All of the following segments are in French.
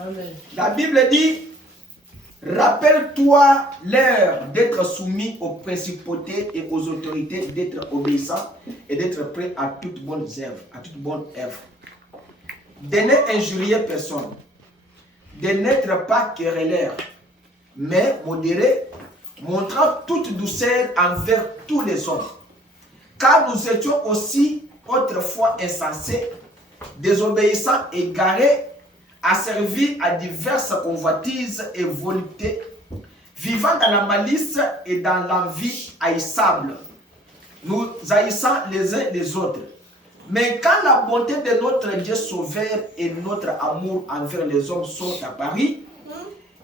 Amen. La Bible dit, rappelle-toi l'heure d'être soumis aux principautés et aux autorités, d'être obéissant et d'être prêt à toute bonne œuvre. De n'injurier personne, de n'être pas querelleur, mais modéré, montrant toute douceur envers tous les hommes. Car nous étions aussi autrefois insensés, désobéissants, égarés, asservis à diverses convoitises et voluptés, vivant dans la malice et dans l'envie haïssable, nous haïssant les uns les autres. Mais quand la bonté de notre Dieu sauveur et notre amour envers les hommes sont apparus,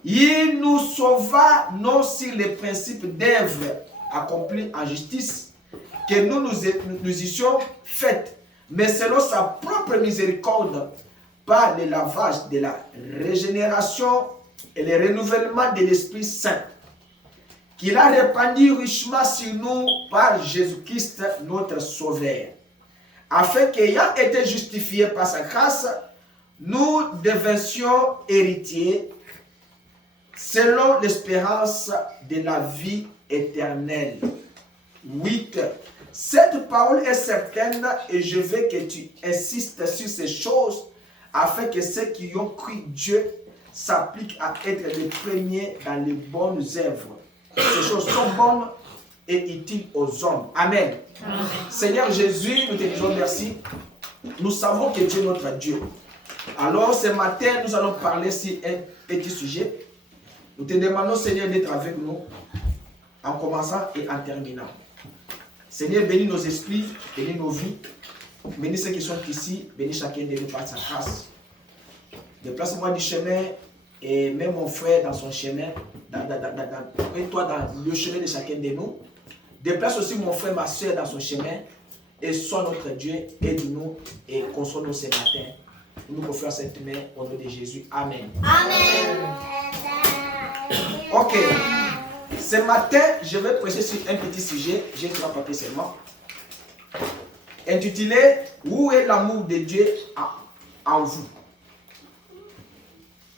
il nous sauva non sur les principes d'œuvre accomplis en justice, que nous eussions faites, mais selon sa propre miséricorde, par le lavage de la régénération et le renouvellement de l'Esprit Saint, qu'il a répandu richement sur nous par Jésus-Christ notre Sauveur, afin qu'ayant été justifiés par sa grâce, nous deventions héritiers selon l'espérance de la vie éternelle. 8. Cette parole est certaine et je veux que tu insistes sur ces choses afin que ceux qui ont cru Dieu s'appliquent à être les premiers dans les bonnes œuvres. Ces choses sont bonnes et utiles aux hommes. Amen. Amen. Seigneur Jésus, nous te disons merci. Nous savons que Dieu est notre Dieu. Alors ce matin, nous allons parler sur un petit sujet. Nous te demandons, Seigneur, d'être avec nous en commençant et en terminant. Seigneur, bénis nos esprits, bénis nos vies. Bénis ceux qui sont ici, bénis chacun de nous par sa grâce. Déplace-moi du chemin et mets mon frère dans son chemin, mets-toi dans le chemin de chacun de nous. Déplace aussi mon frère, ma soeur dans son chemin et sois notre Dieu, aide-nous et console-nous ce matin. Nous nous confions cette main au nom de Jésus. Amen. Amen. Ok. Ce matin, je vais prêcher sur un petit sujet, j'ai 3 papiers seulement, intitulé « Où est l'amour de Dieu en vous ?»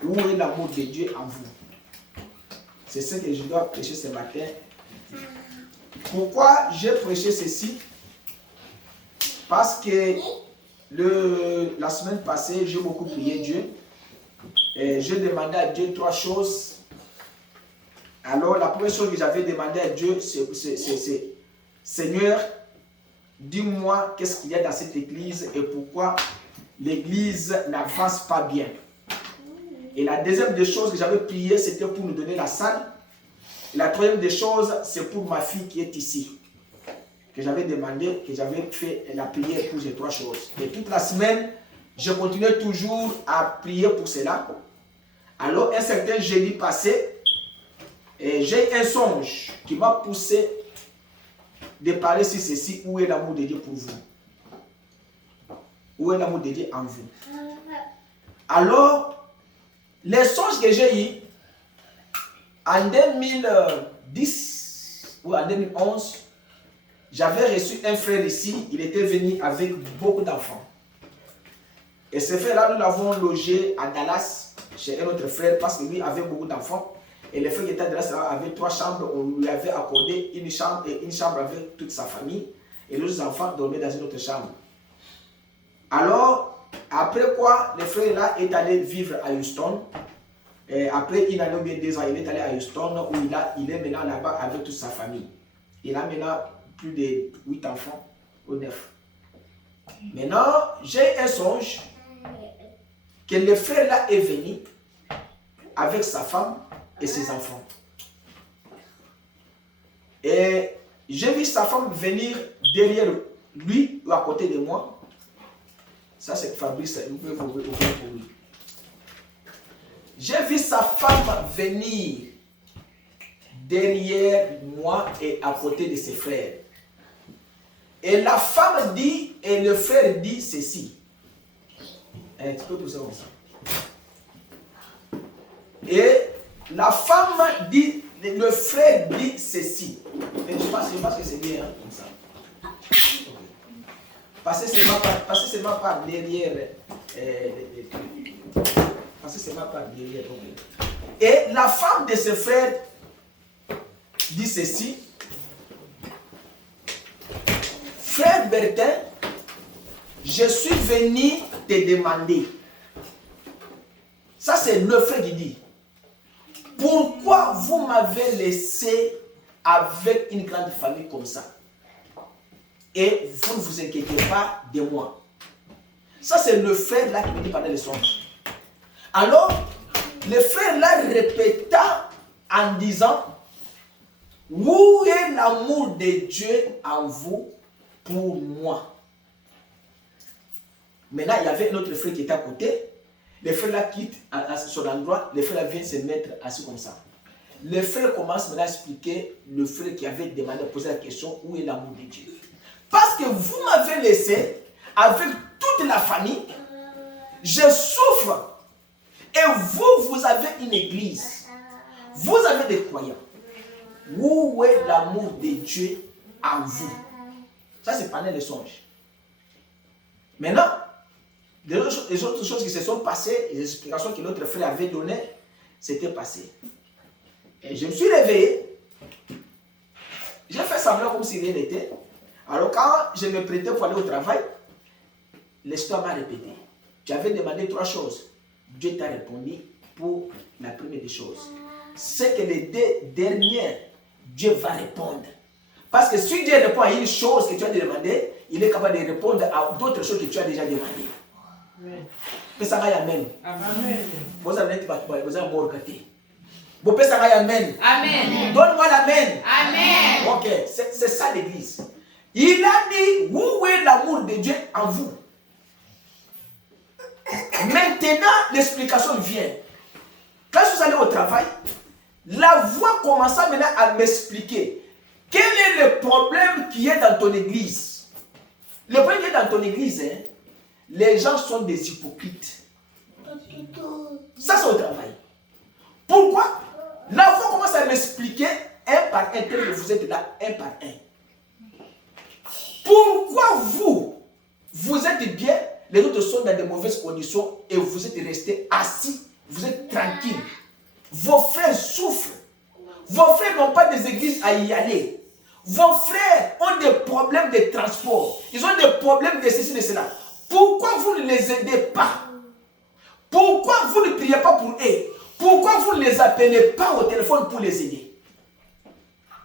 Où est l'amour de Dieu en vous? C'est ce que je dois prêcher ce matin. Pourquoi j'ai prêché ceci? Parce que la semaine passée, j'ai beaucoup prié Dieu. Et j'ai demandé à Dieu 3 choses. Alors, la première chose que j'avais demandé à Dieu, c'est Seigneur, dis-moi qu'est-ce qu'il y a dans cette église et pourquoi l'église n'avance pas bien. Et la deuxième des choses que j'avais prié, c'était pour nous donner la salle. Et la troisième des choses, c'est pour ma fille qui est ici. Que j'avais demandé, que j'avais fait la prière pour ces 3 choses. Et toute la semaine, je continuais toujours à prier pour cela. Alors, un certain jeudi passé, j'ai un songe qui m'a poussé de parler sur ceci. Où est l'amour de Dieu pour vous? Où est l'amour de Dieu en vous? Alors, les songes que j'ai eus en 2010 ou en 2011, j'avais reçu un frère ici. Il était venu avec beaucoup d'enfants. Et ce frère-là, nous l'avons logé à Dallas chez un autre frère parce que lui avait beaucoup d'enfants. Et le frère qui était à Dallas avait 3 chambres. On lui avait accordé une chambre avec toute sa famille. Et les autres enfants dormaient dans une autre chambre. Alors, après quoi, le frère là est allé vivre à Houston. Et après une année ou bien 2 ans, il est allé à Houston où il est maintenant là-bas avec toute sa famille. Il a maintenant plus de 8 enfants ou 9. Maintenant, j'ai un songe que le frère là est venu avec sa femme et ses enfants. Et j'ai vu sa femme venir derrière lui ou à côté de moi. Ça, c'est Fabrice, vous pouvez ouvrir pour lui. J'ai vu sa femme venir derrière moi et à côté de ses frères. Et la femme dit, et le frère dit ceci. Tu peux pousser comme ça. Et la femme dit, le frère dit ceci. Et je pense que c'est bien hein, comme ça. Okay. Passez seulement par derrière. Parce que c'est ma part derrière. Et la femme de ce frère dit ceci. Frère Bertin, je suis venu te demander. Ça, c'est le frère qui dit. Pourquoi vous m'avez laissé avec une grande famille comme ça? Et vous ne vous inquiétez pas de moi. Ça, c'est le frère là qui me dit pendant les songes. Alors, le frère là répéta en disant, où est l'amour de Dieu en vous pour moi? Maintenant, il y avait un autre frère qui était à côté. Le frère là quitte à son endroit. Le frère là vient se mettre assis comme ça. Le frère commence maintenant à expliquer le frère qui avait demandé, poser la question, où est l'amour de Dieu? Parce que vous m'avez laissé avec toute la famille. Je souffre. Et vous avez une église. Vous avez des croyants. Où est l'amour de Dieu en vous? Ça, c'est pendant les songes. Maintenant, les autres choses qui se sont passées, les explications que l'autre frère avait données, c'était passé. Et je me suis réveillé. J'ai fait semblant comme si rien n'était. Alors quand je me prêtais pour aller au travail, l'histoire m'a répété. Tu avais demandé 3 choses. Dieu t'a répondu pour la première des choses. C'est que les 2 dernières, Dieu va répondre. Parce que si Dieu répond à une chose que tu as demandé, il est capable de répondre à d'autres choses que tu as déjà demandées. Mais ça va y amen. Amen. Vous avez un bon côté. Vous pouvez ça va y amen. Amen. Donne-moi l'amen. Amen. Ok, c'est ça l'église. Il a dit, où est l'amour de Dieu en vous? Maintenant, l'explication vient. Quand vous allez au travail, la voix commence maintenant à m'expliquer quel est le problème qui est dans ton église. Le problème qui est dans ton église, hein, les gens sont des hypocrites. Ça, c'est au travail. Pourquoi? La voix commence à m'expliquer un par un, que vous êtes là, un par un. Pourquoi vous êtes bien, les autres sont dans de mauvaises conditions et vous êtes restés assis, vous êtes tranquille. Vos frères souffrent. Vos frères n'ont pas des églises à y aller. Vos frères ont des problèmes de transport. Ils ont des problèmes de ceci, de cela. Pourquoi vous ne les aidez pas? Pourquoi vous ne priez pas pour eux? Pourquoi vous ne les appelez pas au téléphone pour les aider?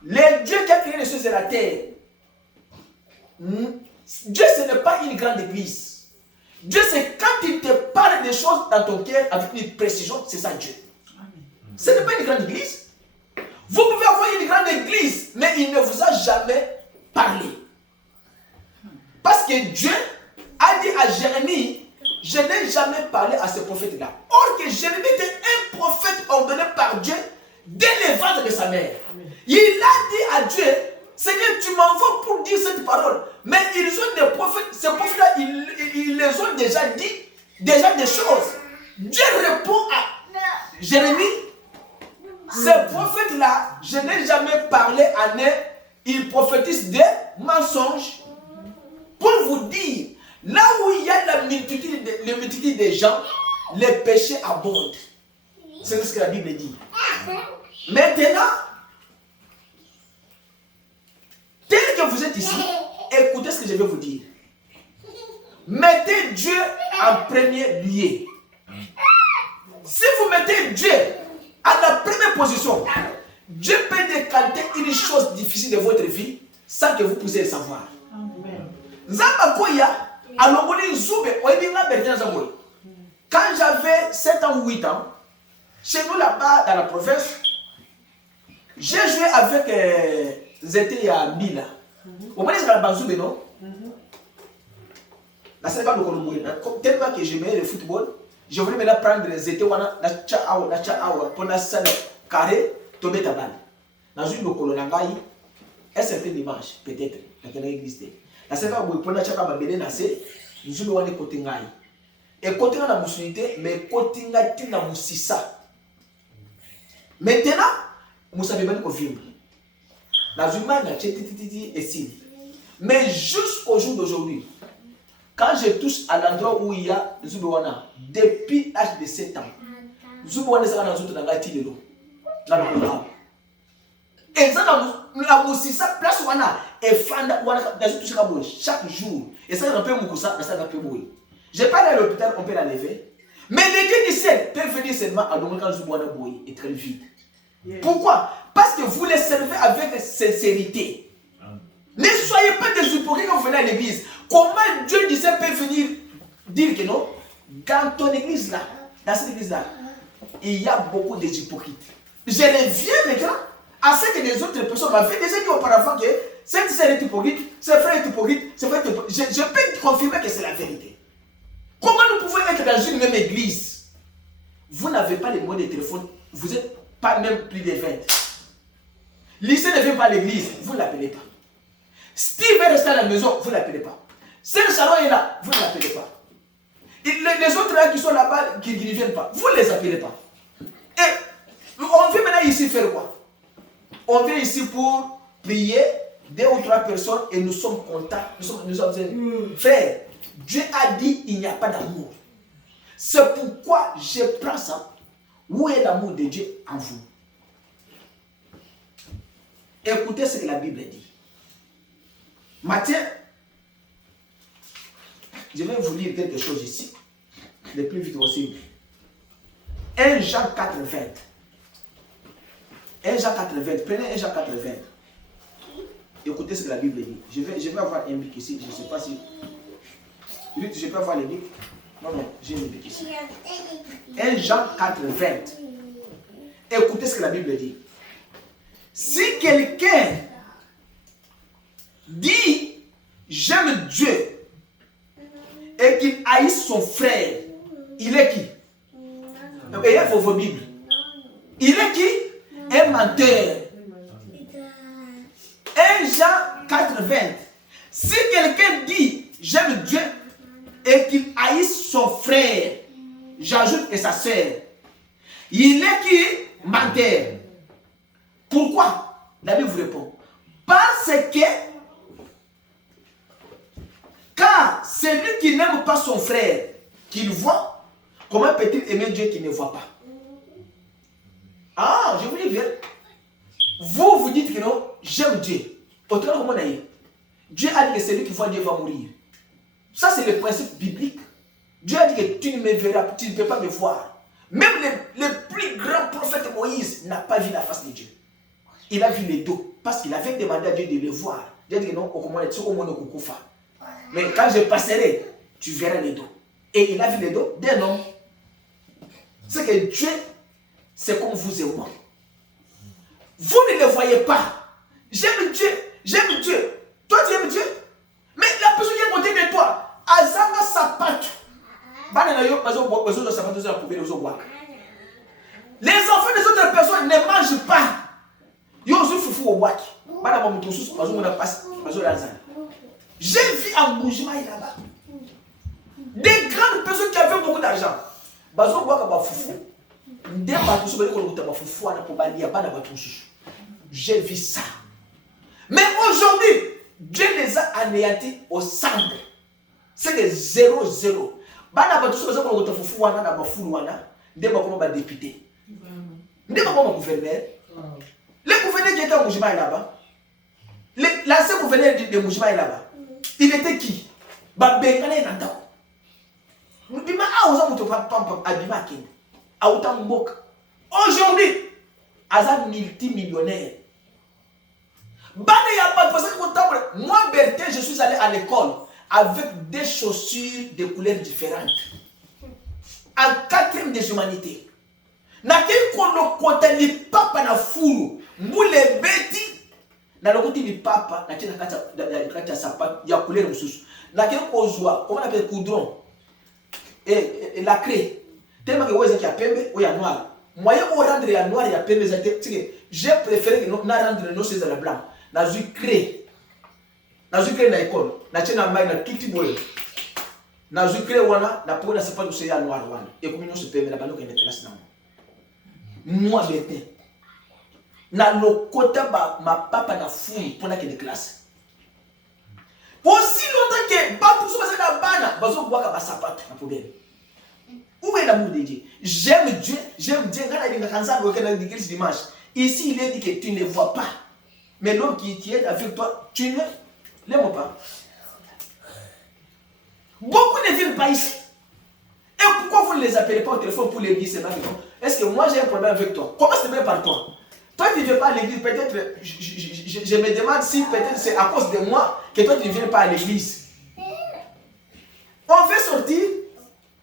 Le Dieu qui a créé les choses de la terre, Dieu, ce n'est pas une grande église. Dieu, c'est quand il te parle des choses dans ton cœur avec une précision, c'est ça Dieu. Ce n'est pas une grande église. Vous pouvez avoir une grande église, mais il ne vous a jamais parlé. Parce que Dieu a dit à Jérémie, je n'ai jamais parlé à ce prophète-là. Or que Jérémie était un prophète ordonné par Dieu dès le ventre de sa mère. Il a dit à Dieu, Seigneur, tu m'envoies pour dire cette parole. Mais ils ont des prophètes, ces prophètes-là, ils les ont déjà dit, déjà des choses. Dieu répond à Jérémie, ces prophètes-là, je n'ai jamais parlé à eux, ils prophétisent des mensonges. Pour vous dire, là où il y a la multitude des gens, les péchés abondent. C'est ce que la Bible dit. Maintenant, tel que vous êtes ici, écoutez ce que je vais vous dire. Mettez Dieu en premier lieu. Si vous mettez Dieu à la première position, Dieu peut décanter une chose difficile de votre vie sans que vous puissiez le savoir. Quand j'avais 7 ans ou 8 ans, chez nous là-bas dans la province, j'ai joué avec Zété à Mila. Au moins, c'est dans la Banzoube, non? La Sénégal de Colombie. Tellement que j'aimais le football, je voulais maintenant prendre Zété, la tcha-awa, pour la salle carré, tomber ta balle. Dans une Colombie, un certain dimanche, peut-être, la télé existait. La Sénégal de Colombie, pour la belé nassé, nous avons des côtés. Et côté na musulité, mais côté na musissa. Maintenant, nous savons qu'on vit. La humaine a titi et si. Mais jusqu'au jour d'aujourd'hui, quand je touche à l'endroit où il y a Zubéwana, depuis l'âge de 7 ans, Zubo ça dans autres dans la tile là là. Et ça la musisa place wana et fanda wana dans tout chaque boy chaque jour. Et ça on peut mukusa, ça on peut boy. J'ai pas à l'hôpital, on peut la lever. Mais les dieux du ciel peuvent venir seulement à l'homme quand Zubo wana boy est très vite. Pourquoi? Parce que vous les servez avec sincérité. Ne soyez pas des hypocrites quand vous venez à l'église. Comment Dieu du ciel peut venir dire que non? Dans ton église là, dans cette église là, il y a beaucoup d'hypocrites. Je les viens maintenant à ce que les autres personnes m'avaient déjà dit auparavant que cette sœur est hypocrite, ce frère est hypocrite, ce frère est hypocrite. Je peux confirmer que c'est la vérité. Comment nous pouvons être dans une même église? Vous n'avez pas les mots de téléphone, vous n'êtes pas même plus de 20. Lycée ne vient pas à l'église, vous ne l'appelez pas. Steve est resté à la maison, vous ne l'appelez pas. Sœur Salon est là, vous ne l'appelez pas. Et les autres là qui sont là-bas, qui ne viennent pas, vous ne les appelez pas. Et on vient maintenant ici faire quoi? On vient ici pour prier 2 ou 3 personnes et nous sommes contents. Nous sommes frères, Dieu a dit il n'y a pas d'amour. C'est pourquoi je prends ça. Où est l'amour de Dieu en vous? Écoutez ce que la Bible dit. Matthieu, je vais vous lire quelque chose ici, le plus vite possible. 1 Jean 4, 20. 1 Jean 4, 20. Prenez 1 Jean 4, 20. Écoutez ce que la Bible dit. Je vais avoir un bic ici. Je ne sais pas si... Je peux avoir le bic? Non, j'ai un bic ici. 1 Jean 4, 20. Écoutez ce que la Bible dit. Si quelqu'un dit j'aime Dieu et qu'il haïsse son frère, il est qui? Ayez vos Bibles. Il est qui? Un menteur. 1 Jean 4, 20. Si quelqu'un dit j'aime Dieu et qu'il haïsse son frère, j'ajoute et sa sœur, il est qui? Menteur. Pourquoi? La Bible vous répond. Parce que car celui qui n'aime pas son frère qu'il voit, comment peut-il aimer Dieu qu'il ne voit pas? Ah, je vous dis bien. Vous dites que non, j'aime Dieu. Autrement, comment d'ailleurs? Dieu a dit que celui qui voit Dieu va mourir. Ça, c'est le principe biblique. Dieu a dit que tu ne me verras, tu ne peux pas me voir. Même le plus grand prophète Moïse n'a pas vu la face de Dieu. Il a vu les dos. Parce qu'il avait demandé à Dieu de le voir. Dieu a dit que non, mais quand je passerai, tu verras les dos. Et il a vu les dos d'un homme. C'est que Dieu, c'est comme vous et moi. Vous ne le voyez pas. J'aime Dieu. J'aime Dieu. Toi, tu aimes Dieu. Mais la personne qui est à côté de toi, Azama Sapato. Les enfants des autres personnes ne mangent pas. J'ai vu en mouvement là-bas des grandes personnes qui avaient beaucoup d'argent. J'ai vu ça. Mais aujourd'hui, Dieu les a anéantis au centre. C'est que 0-0. Député. Le gouverneur qui était au Moujima est là-bas. L'ancien gouverneur de Moujima est là-bas. Il était qui? Babengane est là-dedans. Aujourd'hui, Azan multimillionnaire. Moi, Bertin, je suis allé à l'école avec des chaussures de couleurs différentes. En 4e des humanités. Nakeli kono kota li papa na fulu mbule beti na lokoti li papa na tena kata sapato ya couleur mususu nakeli kozwa comment on appelle coudron et la craie tellement que weza ki ya pembe ou ya noir moyen au rendre ya noir ya pembe za tike j'ai préféré que na rendre nos c'est la blanc na zu craie na école na tena mai na tuti boyo na zu craie wana na pona sapato c'est ya noir wana et comme nous se pembe na bano que ne classe na moi Bertin na lokota ma papa na fou pour na que de classe aussi longtemps que ba pour ça na bana bazo boaka ba sapato na problème. Où est l'amour de Dieu? J'aime Dieu, j'aime Dieu. L'église dimanche. Ici, il est dit que tu ne vois pas. Mais l'homme qui est avec toi, tu ne l'aimes pas. Beaucoup ne viennent pas ici. Et pourquoi vous ne les appelez pas au téléphone pour les dire c'est mal? Est-ce que moi j'ai un problème avec toi? Commence bien par toi. Toi tu ne viens pas à l'église, peut-être, je me demande si peut-être c'est à cause de moi que toi tu ne viens pas à l'église. On veut sortir,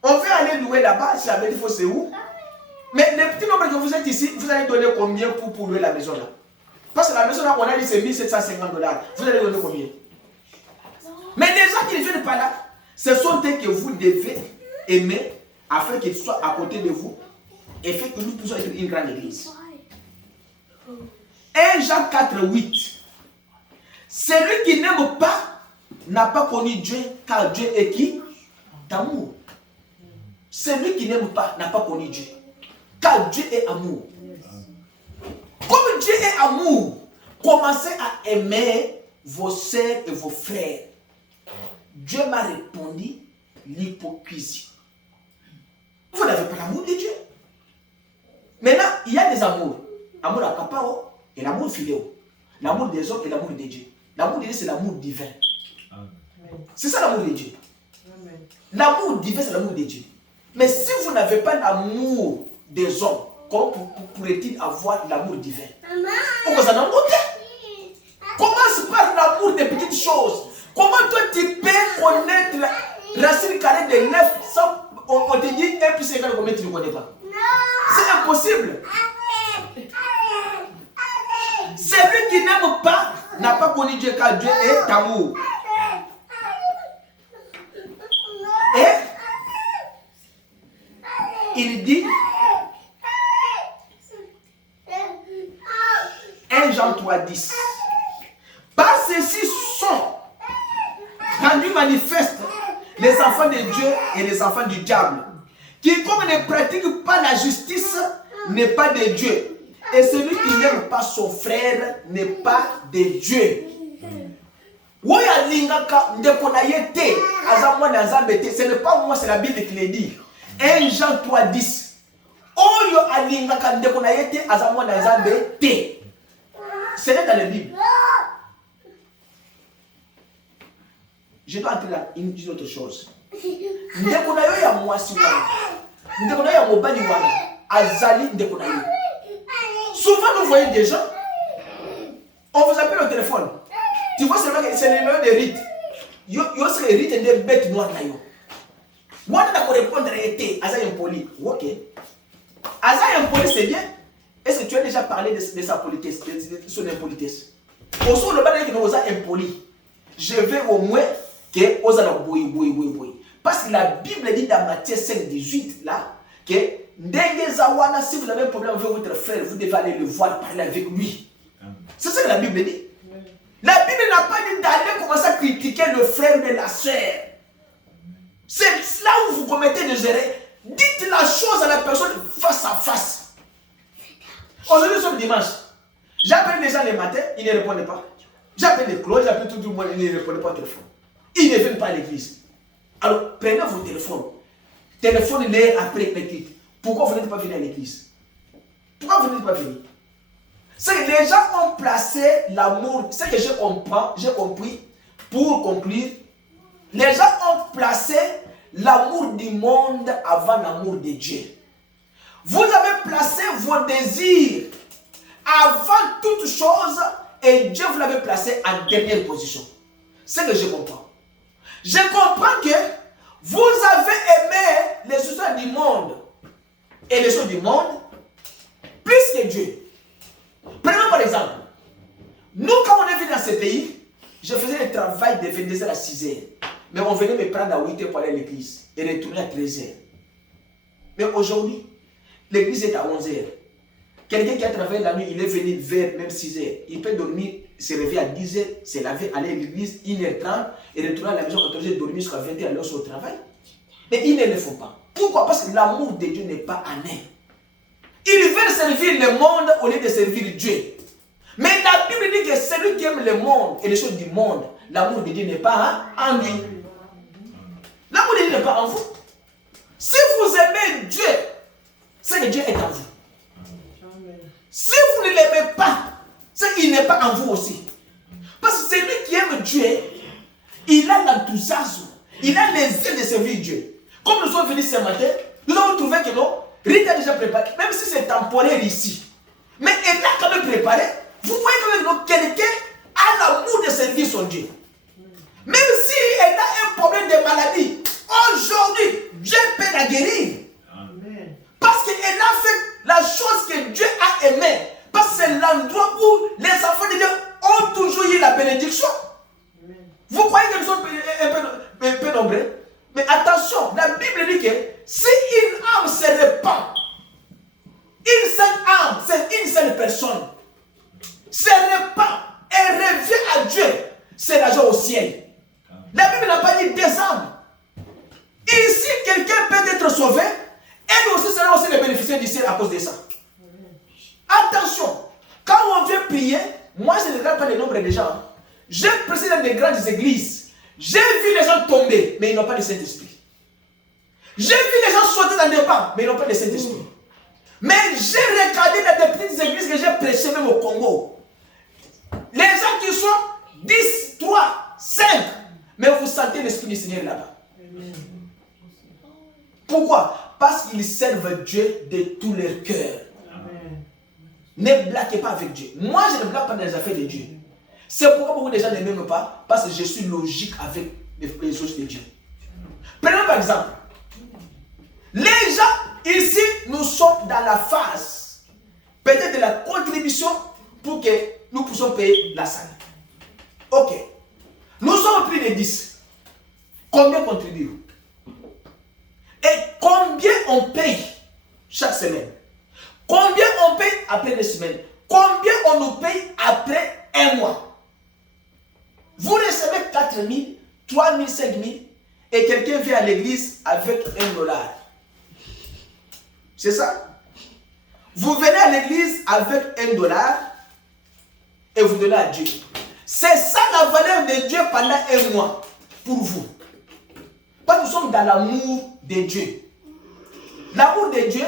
on veut aller louer là-bas, j'avais dit, c'est où? Mais le petit nombre que vous êtes ici, vous allez donner combien pour louer la maison là? Parce que la maison là, on a dit c'est $1750. Vous allez donner combien? Mais les gens qui ne viennent pas là, ce sont eux que vous devez aimer afin qu'ils soient à côté de vous et fait que nous puissions être une grande église. 1 Jean 4, 8. Celui qui n'aime pas n'a pas connu Dieu, car Dieu est qui? D'amour. Celui qui n'aime pas n'a pas connu Dieu, car Dieu est amour. Comme Dieu est amour, commencez à aimer vos sœurs et vos frères. Dieu m'a répondu l'hypocrisie. Vous n'avez pas l'amour de Dieu. Maintenant, il y a des amours. L'amour à papa et l'amour filéo. L'amour des hommes et l'amour de Dieu. L'amour de Dieu, c'est l'amour divin. C'est ça l'amour de Dieu. L'amour divin, c'est l'amour de Dieu. Mais si vous n'avez pas l'amour des hommes, comment pourrait-il avoir l'amour divin? Commence par l'amour des petites choses. Comment toi tu peux connaître la racine carrée de 9 sans on te dit 1 plus 1 combien tu ne connais pas? C'est impossible. Celui qui n'aime pas n'a pas connu Dieu, car Dieu est amour. Et il dit 1 Jean 3, 10. Par ceci sont rendus manifestes les enfants de Dieu et les enfants du diable, qui comme ne pratiquent pas la justice n'est pas de Dieu. Et celui qui n'aime pas son frère n'est pas de Dieu. Ce n'est pas moi, c'est la Bible qui le dit. 1 Jean 3, 10. C'est dans la Bible. Je dois entrer là une autre chose. Souvent nous voyons des gens, on vous appelle au téléphone. Tu vois seulement que c'est le numéro de Rite. Yo serait Rite et des bêtes noires là. Moi je dois répondre été, Aza impoli. Ok. Aza impoli c'est bien. Est-ce que tu as déjà parlé de sa politesse, de son impolitesse? Au son le bas que nous sommes impolis. Je vais au moins que osala boy. Parce que la Bible dit dans Matthieu 5, 18 là que si vous avez un problème avec votre frère, vous devez aller le voir, parler avec lui. C'est ça que la Bible dit. La Bible n'a pas dit d'aller commencer à critiquer le frère de la sœur. C'est là où vous commettez des erreurs. Dites la chose à la personne face à face. Aujourd'hui, nous sommes dimanche. J'appelle les gens le matin, ils ne répondent pas. J'appelle les cloches, j'appelle tout le monde, ils ne répondent pas au téléphone. Ils ne viennent pas à l'église. Alors, prenez vos téléphones. Téléphonez-les après les clics. Pourquoi vous n'êtes pas venu à l'église? Pourquoi vous n'êtes pas venu? C'est que les gens ont placé l'amour. C'est que j'ai compris, pour conclure, les gens ont placé l'amour du monde avant l'amour de Dieu. Vous avez placé vos désirs avant toute chose et Dieu vous l'avait placé en dernière position. C'est que je comprends. Je comprends que vous avez aimé les histoires du monde et les choses du monde plus que Dieu. Prenons par exemple, nous quand on est venu dans ce pays, je faisais le travail de 22h à 6h. Mais on venait me prendre à 8h pour aller à l'église et retourner à 13h. Mais aujourd'hui, l'église est à 11h. Quelqu'un qui a travaillé la nuit, il est venu vers même 6h. Il peut dormir, se réveiller à 10h, se laver, aller à l'église 1h30 et retourner à la maison 14h, dormir jusqu'à 20h, aller au travail. Mais ils ne le font pas. Pourquoi? Parce que l'amour de Dieu n'est pas en eux. Ils veulent servir le monde au lieu de servir Dieu. Mais la Bible dit que celui qui aime le monde et les choses du monde, l'amour de Dieu n'est pas en lui. L'amour de Dieu n'est pas en vous. Si vous aimez Dieu, c'est que Dieu est en vous. Si vous ne l'aimez pas, c'est qu'il n'est pas en vous aussi. Parce que celui qui aime Dieu, il a l'enthousiasme, il a les ailes de servir Dieu. Comme nous sommes venus ce matin, nous avons trouvé que non, Rita a déjà préparé, même si c'est temporaire ici. Mais elle a quand même préparé. Vous voyez que quelqu'un a l'amour de servir son Dieu. Même si elle a un problème de maladie, aujourd'hui, Dieu peut la guérir. Amen. Parce qu'elle a fait la chose que Dieu a aimée. Parce que c'est l'endroit où les enfants de Dieu ont toujours eu la bénédiction. Amen. Vous croyez que nous sommes un peu nombreux? Mais attention, la Bible dit que si une âme se répand, une seule âme, c'est une seule personne, se répand et revient à Dieu, c'est la joie au ciel. La Bible n'a pas dit des âmes. Ici, quelqu'un peut être sauvé, elle aussi sera aussi le bénéficiaire du ciel à cause de ça. Attention, quand on vient prier, moi je ne regarde pas le nombre de gens. J'ai prêché dans des grandes églises. J'ai vu les gens tomber, mais ils n'ont pas de Saint-Esprit. J'ai vu les gens sauter dans des bancs, mais ils n'ont pas de Saint-Esprit. Mais j'ai regardé dans des petites églises que j'ai prêché même au Congo. Les gens qui sont 10, 3, 5, mais vous sentez l'Esprit du Seigneur là-bas. Pourquoi? Parce qu'ils servent Dieu de tout leur cœur. Ne blaguez pas avec Dieu. Moi, je ne blague pas dans les affaires de Dieu. C'est pourquoi beaucoup de gens ne m'aiment pas, parce que je suis logique avec les choses de Dieu. Prenons par exemple, les gens ici, nous sommes dans la phase peut-être de la contribution pour que nous puissions payer la salle. Ok. Nous sommes au prix de 10. Combien contribuons? Et combien on paye chaque semaine? Combien on paye après 2 semaines? Combien on nous paye après 1 mois? Vous recevez 4 000, 3 000, 5 000 et quelqu'un vient à l'église avec $1. C'est ça? Vous venez à l'église avec $1 et vous donnez à Dieu. C'est ça la valeur de Dieu pendant 1 mois pour vous. Parce que nous sommes dans l'amour de Dieu. L'amour de Dieu,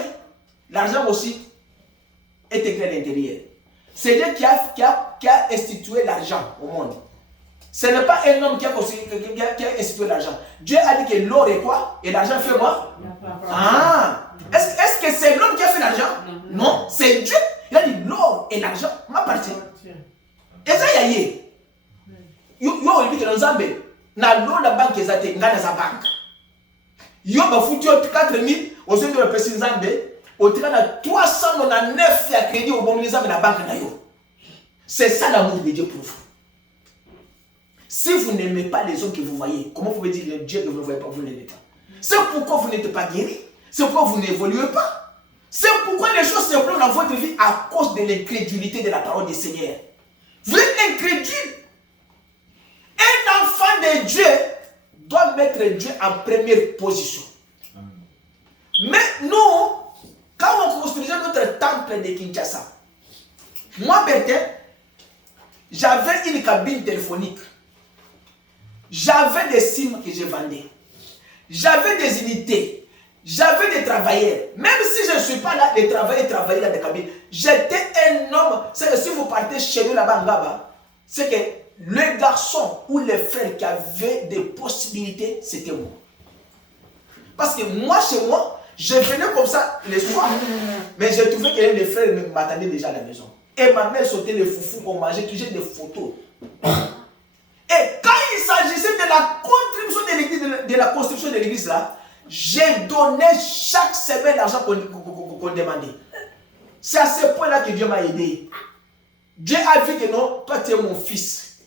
l'argent aussi, est écrit à l'intérieur. C'est Dieu qui a institué l'argent au monde. Ce n'est pas un homme qui a institué l'argent. Dieu a dit que l'or est quoi? Et l'argent fait quoi? Ah! Est-ce que c'est l'homme qui a fait l'argent? Non, c'est Dieu. Il a dit l'or et l'argent m'appartiennent. Et ça y est. Yo, il dit que dans Zambie, na l'eau la banque est athée, dans sa banque. Yo, ma foutu 4 000, au sein de la personne Zambie, au train de 399 à crédit au bon de la banque. C'est ça l'amour de Dieu pour vous. Si vous n'aimez pas les hommes que vous voyez, comment vous pouvez dire le Dieu que vous ne voyez pas, vous ne l'aimez pas? C'est pourquoi vous n'êtes pas guéri. C'est pourquoi vous n'évoluez pas. C'est pourquoi les choses se plongent dans votre vie à cause de l'incrédulité de la parole du Seigneur. Vous êtes incrédule. Un enfant de Dieu doit mettre Dieu en première position. Mais nous, quand on construisait notre temple de Kinshasa, moi, Bertin, j'avais une cabine téléphonique. J'avais des SIM que je vendais. J'avais des unités. J'avais des travailleurs. Même si je ne suis pas là, les travailleurs travaillaient dans des cabines. J'étais un homme. C'est que si vous partez chez nous là-bas en Gaba, c'est que le garçon ou les frères qui avaient des possibilités, c'était moi. Parce que moi, chez moi, je venais comme ça les soirs. Mais j'ai trouvé que les frères m'attendaient déjà à la maison. Et ma mère sautait les foufous, on mangeait toujours des photos. Et quand il s'agissait de la contribution de l'église, de la construction de l'église là, j'ai donné chaque semaine l'argent qu'on demandait. C'est à ce point-là que Dieu m'a aidé. Dieu a vu que non, toi tu es mon fils.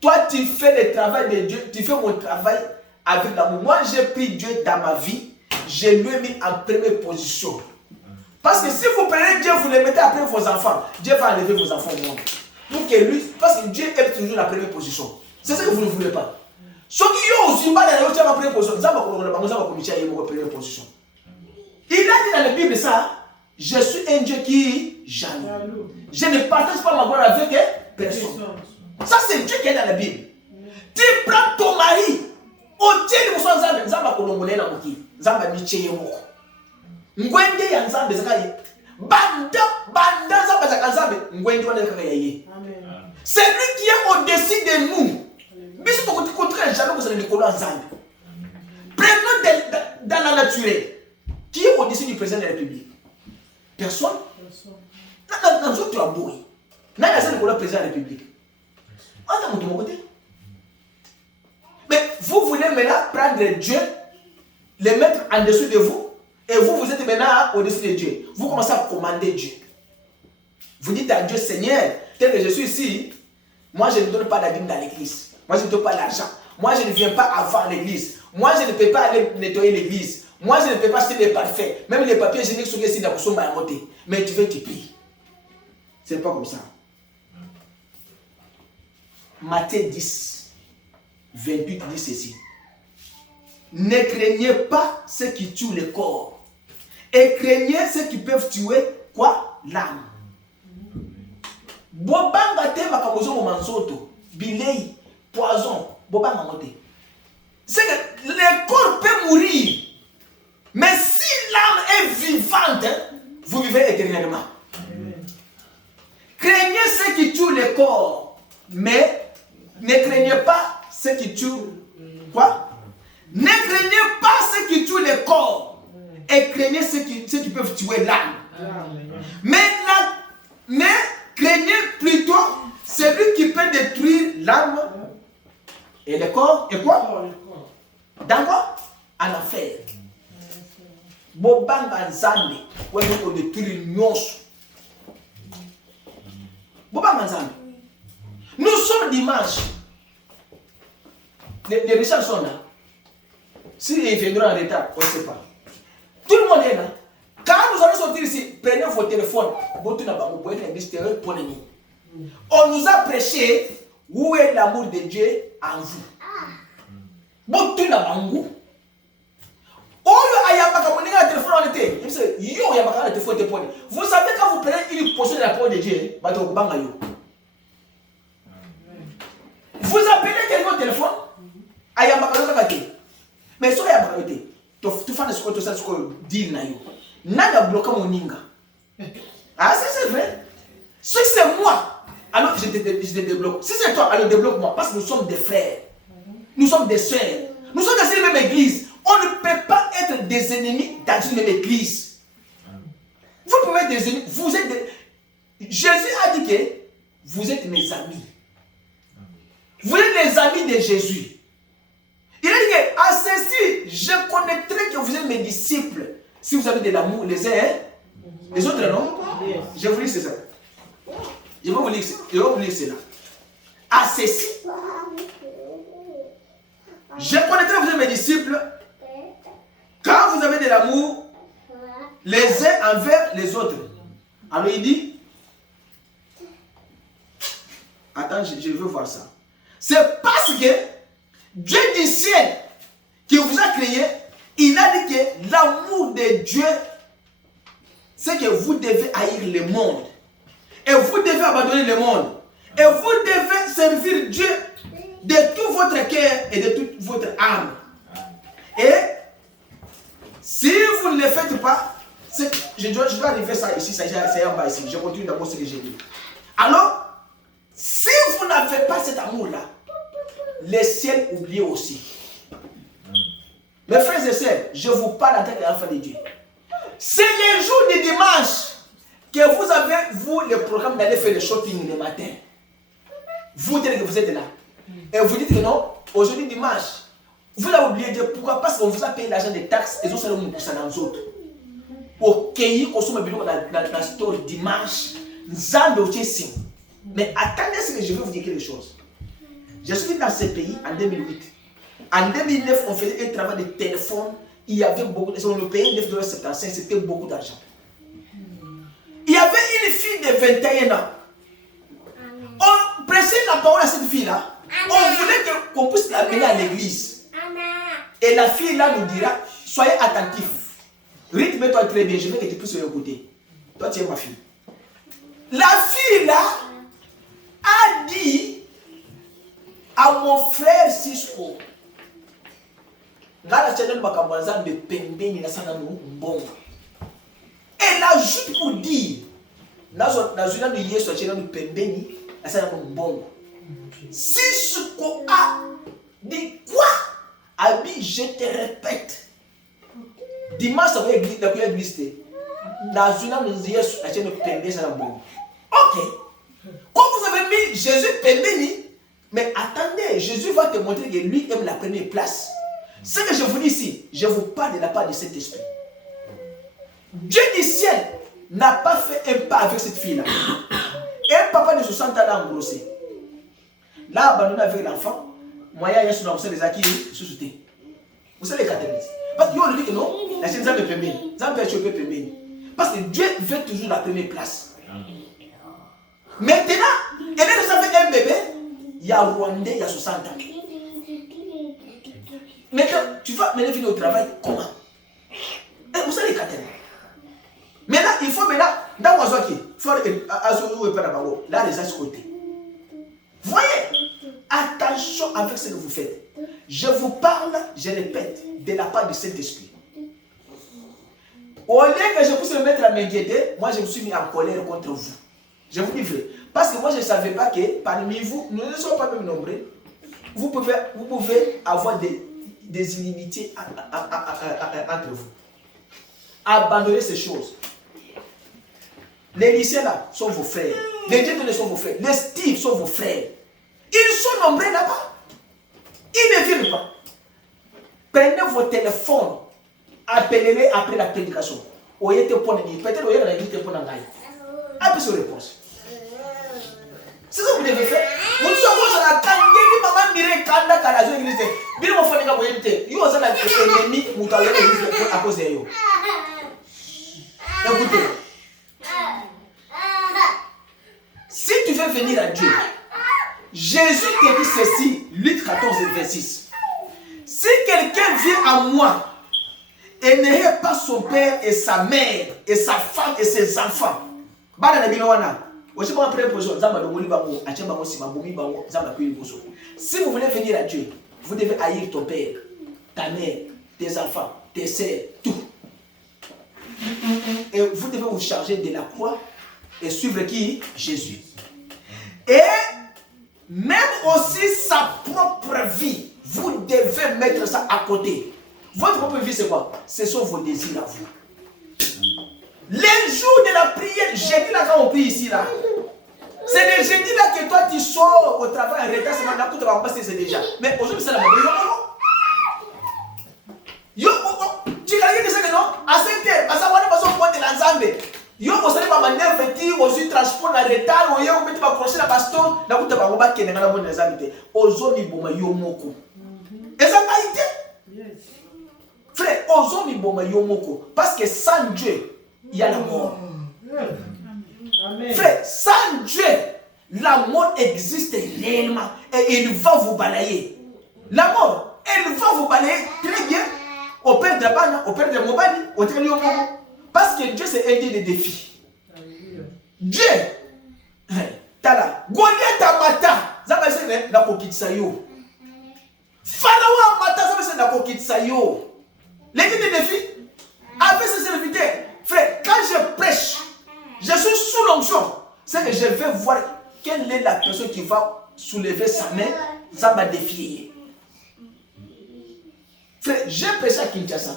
Toi tu fais le travail de Dieu, tu fais mon travail avec l'amour. Moi j'ai pris Dieu dans ma vie, je lui ai mis en première position. Parce que si vous prenez Dieu, vous le mettez après vos enfants, Dieu va enlever vos enfants au monde. Pour que lui, parce que Dieu est toujours la première position. C'est ça que vous ne voulez pas. Ce qui est aussi mal dans la première position, il a dit dans la Bible ça, je suis un Dieu qui jaloux. Je ne partage pas ma gloire avec personne. Ça c'est Dieu qui est dans la Bible. Tu prends ton mari, au tien de son Zamba, Zamba Kolombolé na Moki, Zamba Micheye Moko. Ngwende ya nzambe zakayi. Banda nzambe zakanzambe. Ngwende wana kaka yaye. C'est lui qui est au-dessus de nous. Mais c'est pour contraire, jamais vous allez le coller ensemble. Prenons dans la nature. Qui est au-dessus du président de la République? Personne. Dans autres abouis. N'a pas le président de la République. On a mon côté. Mais vous voulez maintenant prendre Dieu, le mettre en dessous de vous, et vous êtes maintenant au-dessus de Dieu. Vous commencez à commander Dieu. Vous dites à Dieu, Seigneur, tel que je suis ici, moi je ne donne pas la dîme dans l'église. Moi je ne donne pas l'argent. Moi je ne viens pas avant l'église. Moi je ne peux pas aller nettoyer l'église. Moi je ne peux pas acheter des parfaits. Même les papiers hygiéniques sont ici dans le son. Mais tu veux te payer. Ce n'est pas comme ça. Matthieu 10, 28 dit ceci. Ne craignez pas ceux qui tuent le corps. Et craignez ceux qui peuvent tuer quoi? L'âme. Bobanga te makamozo mansoto, bilei, poison, bobanga moté. C'est que le corps peut mourir. Mais si l'âme est vivante, vous vivez éternellement. Craignez ceux qui tuent le corps, mais ne craignez pas ceux qui tuent quoi? Ne craignez pas ceux qui tuent le corps, et craignez ceux qui peuvent tuer l'âme. Mais craignez plutôt celui qui peut détruire l'âme et le corps. Et quoi? Dans quoi? En affaire. Bobanga nzambe, on détruire nyonso. Bobanga nzambe. Nous sommes dimanche. Les Richards sont là. S'ils viendront en retard, on ne sait pas. Tout le monde est là. Quand nous allons sortir ici, prenez vos téléphones. On nous a prêché où est l'amour de Dieu en vous. Vous savez, quand vous prenez une portion de la parole de Dieu, vous appelez quelqu'un au téléphone, mais so ya bakate tu fais ce que tu sais ce que dire na yo nanga bloquer mon ninga. Ah c'est vrai. Si c'est moi, alors je te débloque. Si c'est toi, alors débloque-moi, parce que nous sommes des frères. Nous sommes des sœurs. Nous sommes dans une même église. On ne peut pas être des ennemis dans une même église. Vous pouvez être des ennemis. Vous êtes des... Jésus a dit que vous êtes mes amis. Vous êtes les amis de Jésus. Il a dit que à ceci, je connaîtrai que vous êtes mes disciples si vous avez de l'amour les uns les autres, non? Je vous lis ça. Je vais vous lire cela. À ceci, je connaîtrai que vous êtes mes disciples quand vous avez de l'amour les uns envers les autres. Alors il dit, attends, je veux voir ça. C'est parce que Dieu du ciel qui vous a créé, il a dit que l'amour de Dieu, c'est que vous devez haïr le monde. Et vous devez abandonner le monde. Et vous devez servir Dieu de tout votre cœur et de toute votre âme. Et si vous ne le faites pas, je dois arriver ça ici, c'est en bas ici. Je continue d'abord ce que j'ai dit. Alors, si vous n'avez pas cet amour-là, le ciel oublie aussi. Mes frères et sœurs, je vous parle en tant qu'enfant de Dieu. C'est les jours de dimanche que vous avez, vous, le programme d'aller faire le shopping le matin. Vous dites que vous êtes là. Et vous dites que non, aujourd'hui dimanche, vous l'avez oublié Dieu. Pourquoi? Parce qu'on vous a payé l'argent des taxes et vous allez vous pousser dans les autres. Ok, on se met dans la store dimanche. Mais attendez ce que je vais vous dire quelque chose. Je suis dans ce pays en 2008. En 2009, on faisait un travail de téléphone. Il y avait beaucoup, on nous payait 9,75 $, c'était beaucoup d'argent. Il y avait une fille de 21 ans. On pressait la parole à cette fille-là. On voulait qu'on puisse l'amener à l'église. Et la fille-là nous dira, soyez attentifs. Rythme-toi très bien, je veux que tu puisses écouter. Toi, tu es ma fille. La fille-là a dit à mon frère Cisco, ngala channel bakamwanza de pembeni na sana mbongo. Elle ajoute pour dire, dans une Yesu achena nous pembeni, ça bon. Si ce qu'on a dit quoi, Abi, je te répète. Dimanche, ça va être l'église. Dans une Yesu achena nous pembeni, ça bon. Ok. Quand vous avez mis Jésus pembeni, mais attendez, Jésus va te montrer que lui aime la première place. Ce que je vous dis ici, je vous parle de la part de cet esprit. Dieu du ciel n'a pas fait un pas avec cette fille-là. Un papa de 60 ans l'a engrossé. L'a abandonné avec l'enfant. Moi, il y a des acquis sous-soutés. Vous savez les catégories. Parce que lui dit que non, la chaîne peut permettre. Ça peut permettre. Parce que Dieu veut toujours la première place. Maintenant, elle est fait un bébé. Il y a Rwandais, il y a 60 ans. Maintenant, tu vas venir au travail, comment? Vous savez les catégories. Maintenant, il faut dans Wazoki, il faut là, les côté. Voyez, attention avec ce que vous faites. Je vous parle, je répète, de la part de cet esprit. Au lieu que je puisse me mettre à m'inquiéter, moi je me suis mis en colère contre vous. Je vous dis vrai. Parce que moi je ne savais pas que parmi vous, nous ne sommes pas même nombreux. Vous pouvez avoir des inimitiés entre vous. Abandonnez ces choses. Les lycéens là sont vos frères. Les dieux sont vos frères. Les Steve sont vos frères. Ils sont nombreux là-bas. Ils ne viennent pas. Prenez vos téléphones. Appelez-les après la prédication. Peut-être que vous avez dit que vous avez dit. Appelez sur réponse. C'est ça que vous devez faire. Vous ne savez pas si vous avez dit kanda kala zo église. Bien mon frère vous êtes. Yo ça la ennemi mutawe église à cause de yo. Écoutez. Si tu veux venir à Dieu, Jésus te dit ceci, Luc 14, 26. Si quelqu'un vient à moi et n'ait pas son père et sa mère et sa femme et ses enfants, si vous voulez venir à Dieu, vous devez haïr ton père, ta mère, tes enfants, tes sœurs, tout. Et vous devez vous charger de la croix et suivre qui? Jésus. Et même aussi sa propre vie, vous devez mettre ça à côté. Votre propre vie, c'est quoi? Ce sont vos désirs à vous. Les jours de la prière, jeudi là quand on prie ici là, c'est le jeudi là que toi tu sors au travail en retard, c'est maintenant que tu vas passer, c'est déjà. Mais aujourd'hui c'est la même chose. Tu as dit que non? À 5 heures, parce que on va se prendre l'ensemble. Yo vous savez pas manière petit aussi transport na retard ou yo mettre ba crochet la baston na kuta ba ngoba kene ngala bonne examité ozoni boma yo moko eza qualité frère ozoni boma yo moko parce que sans Dieu il y a la mort. Amen. Frère, sans Dieu la mort existe réellement et il va vous balayer. La mort, elle va vous balayer très bien au père de la bana, au père de Mobali, au père de Mobali. Parce que Dieu c'est un Dieu de défis. Dieu, tala, Goliath amata, zaba se na kokitsa yo. Pharaon amata, zaba se na kokitsa yo. Les Dieu de défis, avec ses serviteurs, frère, quand je prêche, je suis sous l'onction, c'est que je vais voir quelle est la personne qui va soulever sa main, ça va défier. Frère, j'ai prêché à Kinshasa.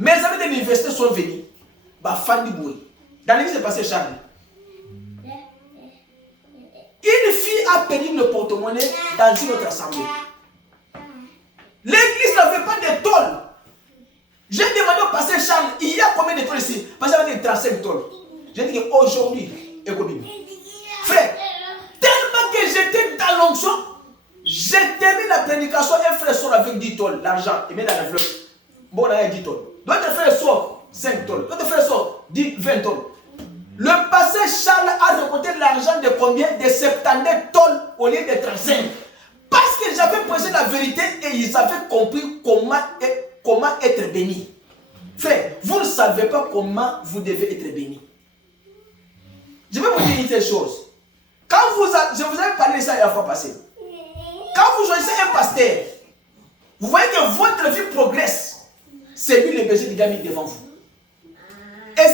Mes amis de l'université sont venus. Bah, fan du bruit. Dans l'église, c'est passé Charles. Une fille a perdu le porte-monnaie dans une autre assemblée. L'église n'avait pas de tôle. J'ai demandé au pasteur Charles, il y a combien de tôles ici? Parce qu'il y avait 35 tôles. J'ai dit qu'aujourd'hui, écoute, frère, tellement que j'étais dans l'onction, j'ai terminé la prédication, un frère sort avec 10 tôles, l'argent, il met dans l'enveloppe. Bon, on a 10 tôles. L'autre frère sort 5 tonnes. L'autre frère sort 20 tonnes. Le pasteur Charles a remonté l'argent de combien? De 70 tonnes au lieu de 35. Parce que j'avais prêché la vérité et ils avaient compris comment être béni. Frère, vous ne savez pas comment vous devez être béni. Je vais vous dire une chose. Quand je vous avais parlé de ça la fois passée. Quand vous choisissez un pasteur, vous voyez que votre vie progresse. C'est lui le berger qui a mis devant vous. Et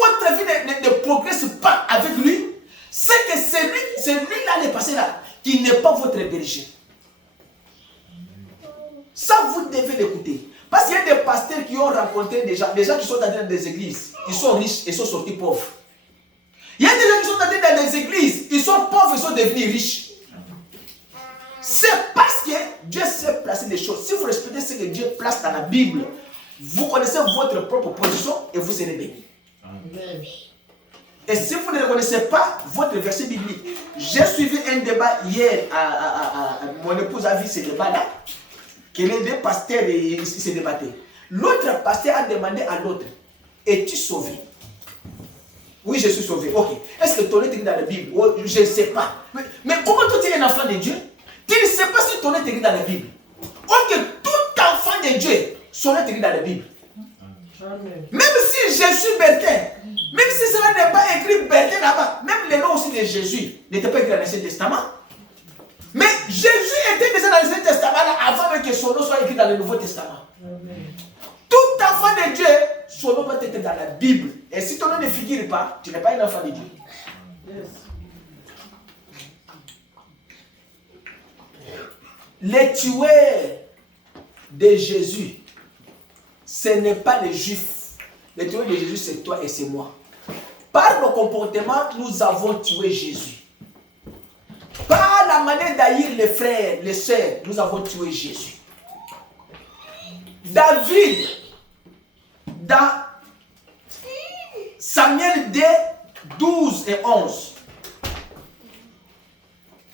votre vie ne progresse pas avec lui, c'est que c'est lui-là, le passé là, qui n'est pas votre berger. Ça, vous devez l'écouter. Parce qu'il y a des pasteurs qui ont rencontré des gens qui sont entrés dans des églises, ils sont riches et sont sortis pauvres. Il y a des gens qui sont entrés dans des églises, ils sont pauvres et sont devenus riches. C'est parce que Dieu sait placer des choses. Si vous respectez ce que Dieu place dans la Bible, vous connaissez votre propre position et vous serez bénis. Et si vous ne connaissez pas votre verset biblique, j'ai suivi un débat hier, mon épouse a vu ce débat-là, que les deux pasteurs se débattaient. L'autre pasteur a demandé à l'autre, es-tu sauvé? Oui, je suis sauvé. Ok. Est-ce que ton nom est écrit dans la Bible? Oh, je ne sais pas. Mais comment toi tu es un enfant de Dieu? Tu ne sais pas si ton nom est écrit dans la Bible. Ok, tout enfant de Dieu, son nom est écrit dans la Bible. Amen. Même si Jésus Bertin, même si cela n'est pas écrit Bertin là-bas, même le nom aussi de Jésus n'était pas écrit dans l'Ancien Testament. Mais Jésus était déjà dans l'Ancien Testament là, avant même que son nom soit écrit dans le Nouveau Testament. Amen. Tout enfant de Dieu, son nom doit être dans la Bible. Et si ton nom ne figure pas, tu n'es pas un enfant de Dieu. Yes. Les tueurs de Jésus, ce n'est pas les Juifs. Les tueurs de Jésus, c'est toi et c'est moi. Par nos comportements, nous avons tué Jésus. Par la manière d'haïr les frères, les sœurs, nous avons tué Jésus. David, dans Samuel 2, 12 et 11,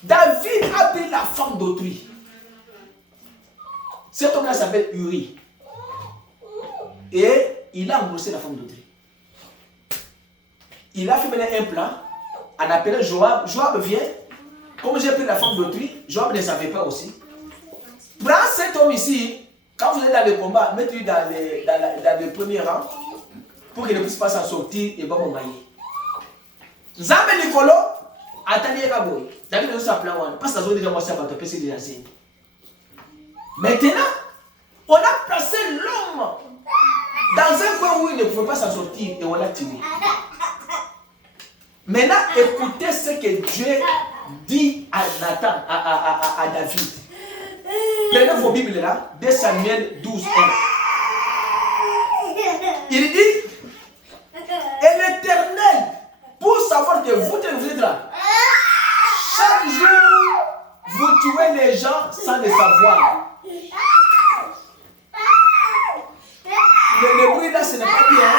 David a pris la femme d'autrui. Cet homme-là s'appelle Uri. Et il a embrassé la femme d'autrui. Il a fait mener un plan en appelant Joab. Joab vient. Comme j'ai pris la femme d'autrui, Joab ne savait pas aussi. Prends cet homme ici. Quand vous êtes dans le combat, mettez-lui dans le premier rang pour qu'il ne puisse pas s'en sortir et pas m'envoyer. Zambé Nicolo, attendez Raboy. David ne s'appelle pas. Parce que ça a déjà commencé à taper ses enseignes. Maintenant, on a placé l'homme dans un coin où il ne pouvait pas s'en sortir et on l'a tué. Maintenant, écoutez ce que Dieu dit à Nathan, à David. Prenez vos Bibles là, 2 Samuel 12, 1. Il dit, et l'Éternel, pour savoir que vous êtes là, chaque jour, vous tuez les gens sans le savoir. Le bruit là, ce n'est pas bien.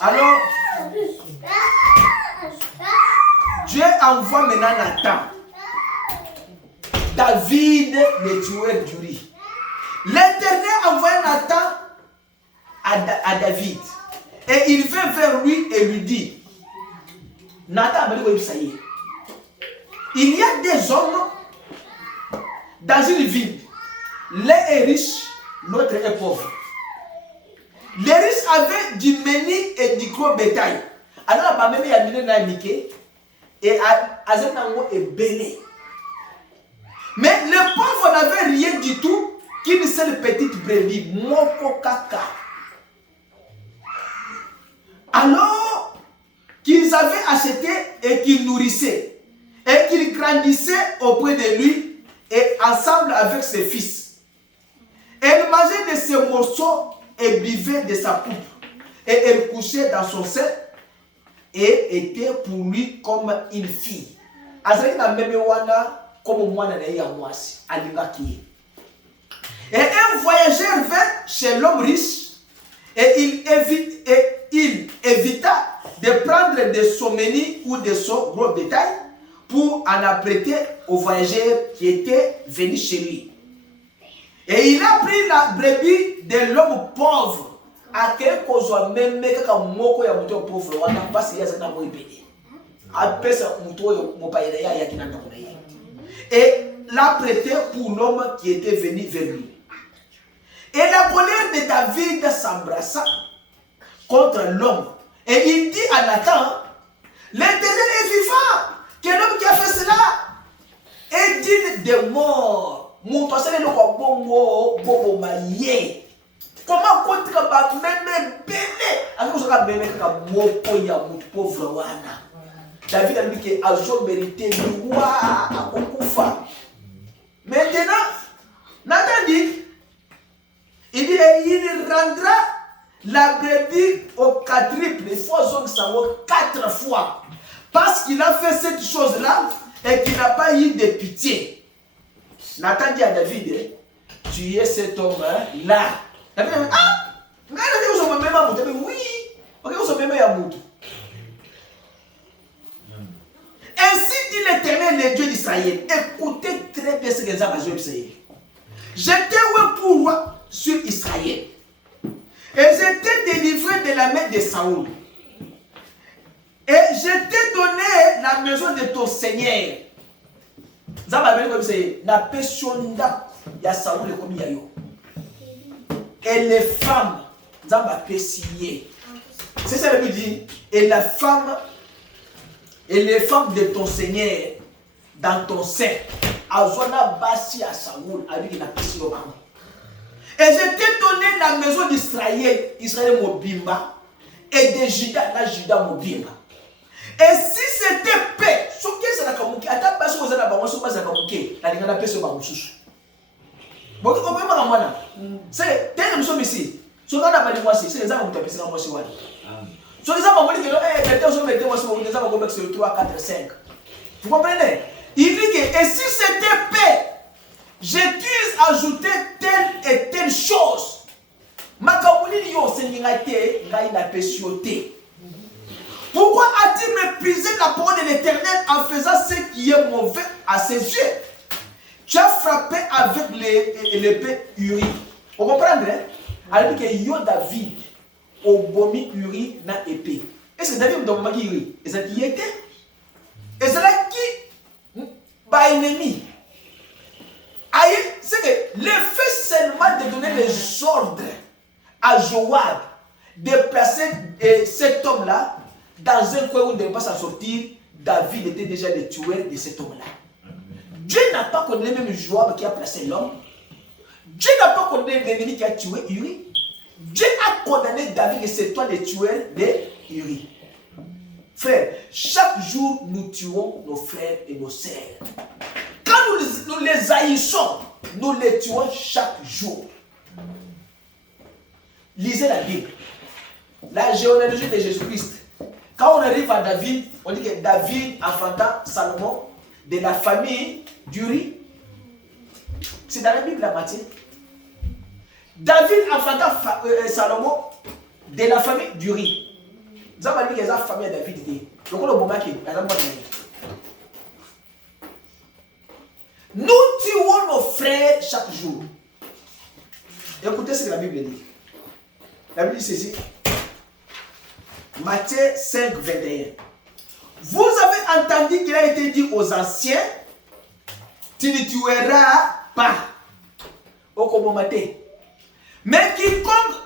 Alors, Dieu envoie maintenant Nathan. David, le tueur d'Uri. L'Éternel envoie Nathan à David. Et il vient vers lui et lui dit, Nathan, ça y est. Il y a des hommes dans une ville. L'un est riche, l'autre est pauvre. Les riches avaient du menu et du gros bétail. Alors, ma mère a mis un Mickey et Azenango est belé. Mais le pauvre n'avait rien du tout qu'une seule petite brebis, Moko Kaka. Alors qu'ils avaient acheté et qu'ils nourrissaient. Et qu'il grandissait auprès de lui et ensemble avec ses fils. Elle mangeait de ses morceaux et buvait de sa coupe. Et elle couchait dans son sein et était pour lui comme une fille. Et un voyageur vint chez l'homme riche et il évita de prendre de son menu ou de son gros bétail pour en apprêter au voyageur qui était venu chez lui. Et il a pris la brebis de l'homme pauvre. À quel cause même que moko ya muto pauvre wana parce ya zana mo ibede. A pesa muto yo mo paye ya ya kinanda ko ya. Et l'a prêté pour l'homme qui était venu vers lui. Et la colère de David s'embrassa contre l'homme. Et il dit à Nathan, l'Éternel est vivant. Quel homme qui a fait cela est digne de mort. mon passé le quoi bongo bobo maye. Comment contre ba même bébé? Alors ça va même ka moko ya mutu pauvre wana. David a dit que Azo mérité loi à Kokufa. Maintenant, Nathan dit, il rendra la brebis au quadruple, il faut zone sango 4 fois. Parce qu'il a fait cette chose-là et qu'il n'a pas eu de pitié. Nathan dit à David, tu es cet homme-là. David dit, ah, vous avez même à oui, vous avez même à ainsi dit l'Éternel, le Dieu d'Israël. Écoutez très bien ce que nous avons dit. J'étais un pouvoir sur Israël. Et j'étais délivré de la main de Saoul. Et je t'ai donné la maison de ton Seigneur. Vous avez comme c'est la passion de Saoul et comme Yayo. Et les femmes, vous avez apprécié. C'est ça que dit. Et la femme. Et les femmes de ton Seigneur dans ton sein, Azona Bassi à Saoul, avec la question. Et je t'ai donné la maison d'Israël, Israël Mobimba, et de Juda, la Juda Mobimba. Et si c'était paix, ce qui est la Kamouké, à ta base, vous avez la Bamonso, la Kamouké, la Liga paix sur Bamoussous. Bon, vous comprenez ma c'est tel que nous sommes ici. Ce qu'on a pas dit moi, c'est les gens qui ont tapé sur moi. So, les hommes ont dit que sur 3, 4, 5. Vous comprenez? Il dit que, et si c'était paix, je t'use ajouter telle et telle chose. Pourquoi a-t-il méprisé la parole de l'Éternel en faisant ce qui est mauvais à ses yeux? Tu as frappé avec l'épée Uri. Vous comprenez? Alors que Yo David au bomi Uri na épée. Est-ce que David m'a dit Uri? Est-ce qu'il y était? Est-ce qui par ennemi? Aïe, c'est que le fait seulement de donner les ordres à Joab de placer cet homme-là dans un coin où il ne devait pas s'en sortir, David était déjà le tueur de cet homme-là. Dieu n'a pas condamné même Joab qui a placé l'homme. Dieu n'a pas condamné l'ennemi qui a tué Uri. Dieu a condamné David et c'est toi le tueur de Uri. Frère, chaque jour nous tuons nos frères et nos sœurs. Quand nous les haïssons, nous les tuons chaque jour. Lisez la Bible. La généalogie de Jésus-Christ. Quand on arrive à David, on dit que David enfanta Salomon de la famille d'Uri. C'est dans la Bible la matière. David enfanta Salomon de la famille d'Uri. Vous avez dit que la famille de David était. Donc on a moment qui nous tuons nos frères chaque jour. Écoutez ce que la Bible dit. La Bible dit ceci. Matthieu 5, 21. Vous avez entendu qu'il a été dit aux anciens, tu ne tueras pas. Au Kobomaté. Mais quiconque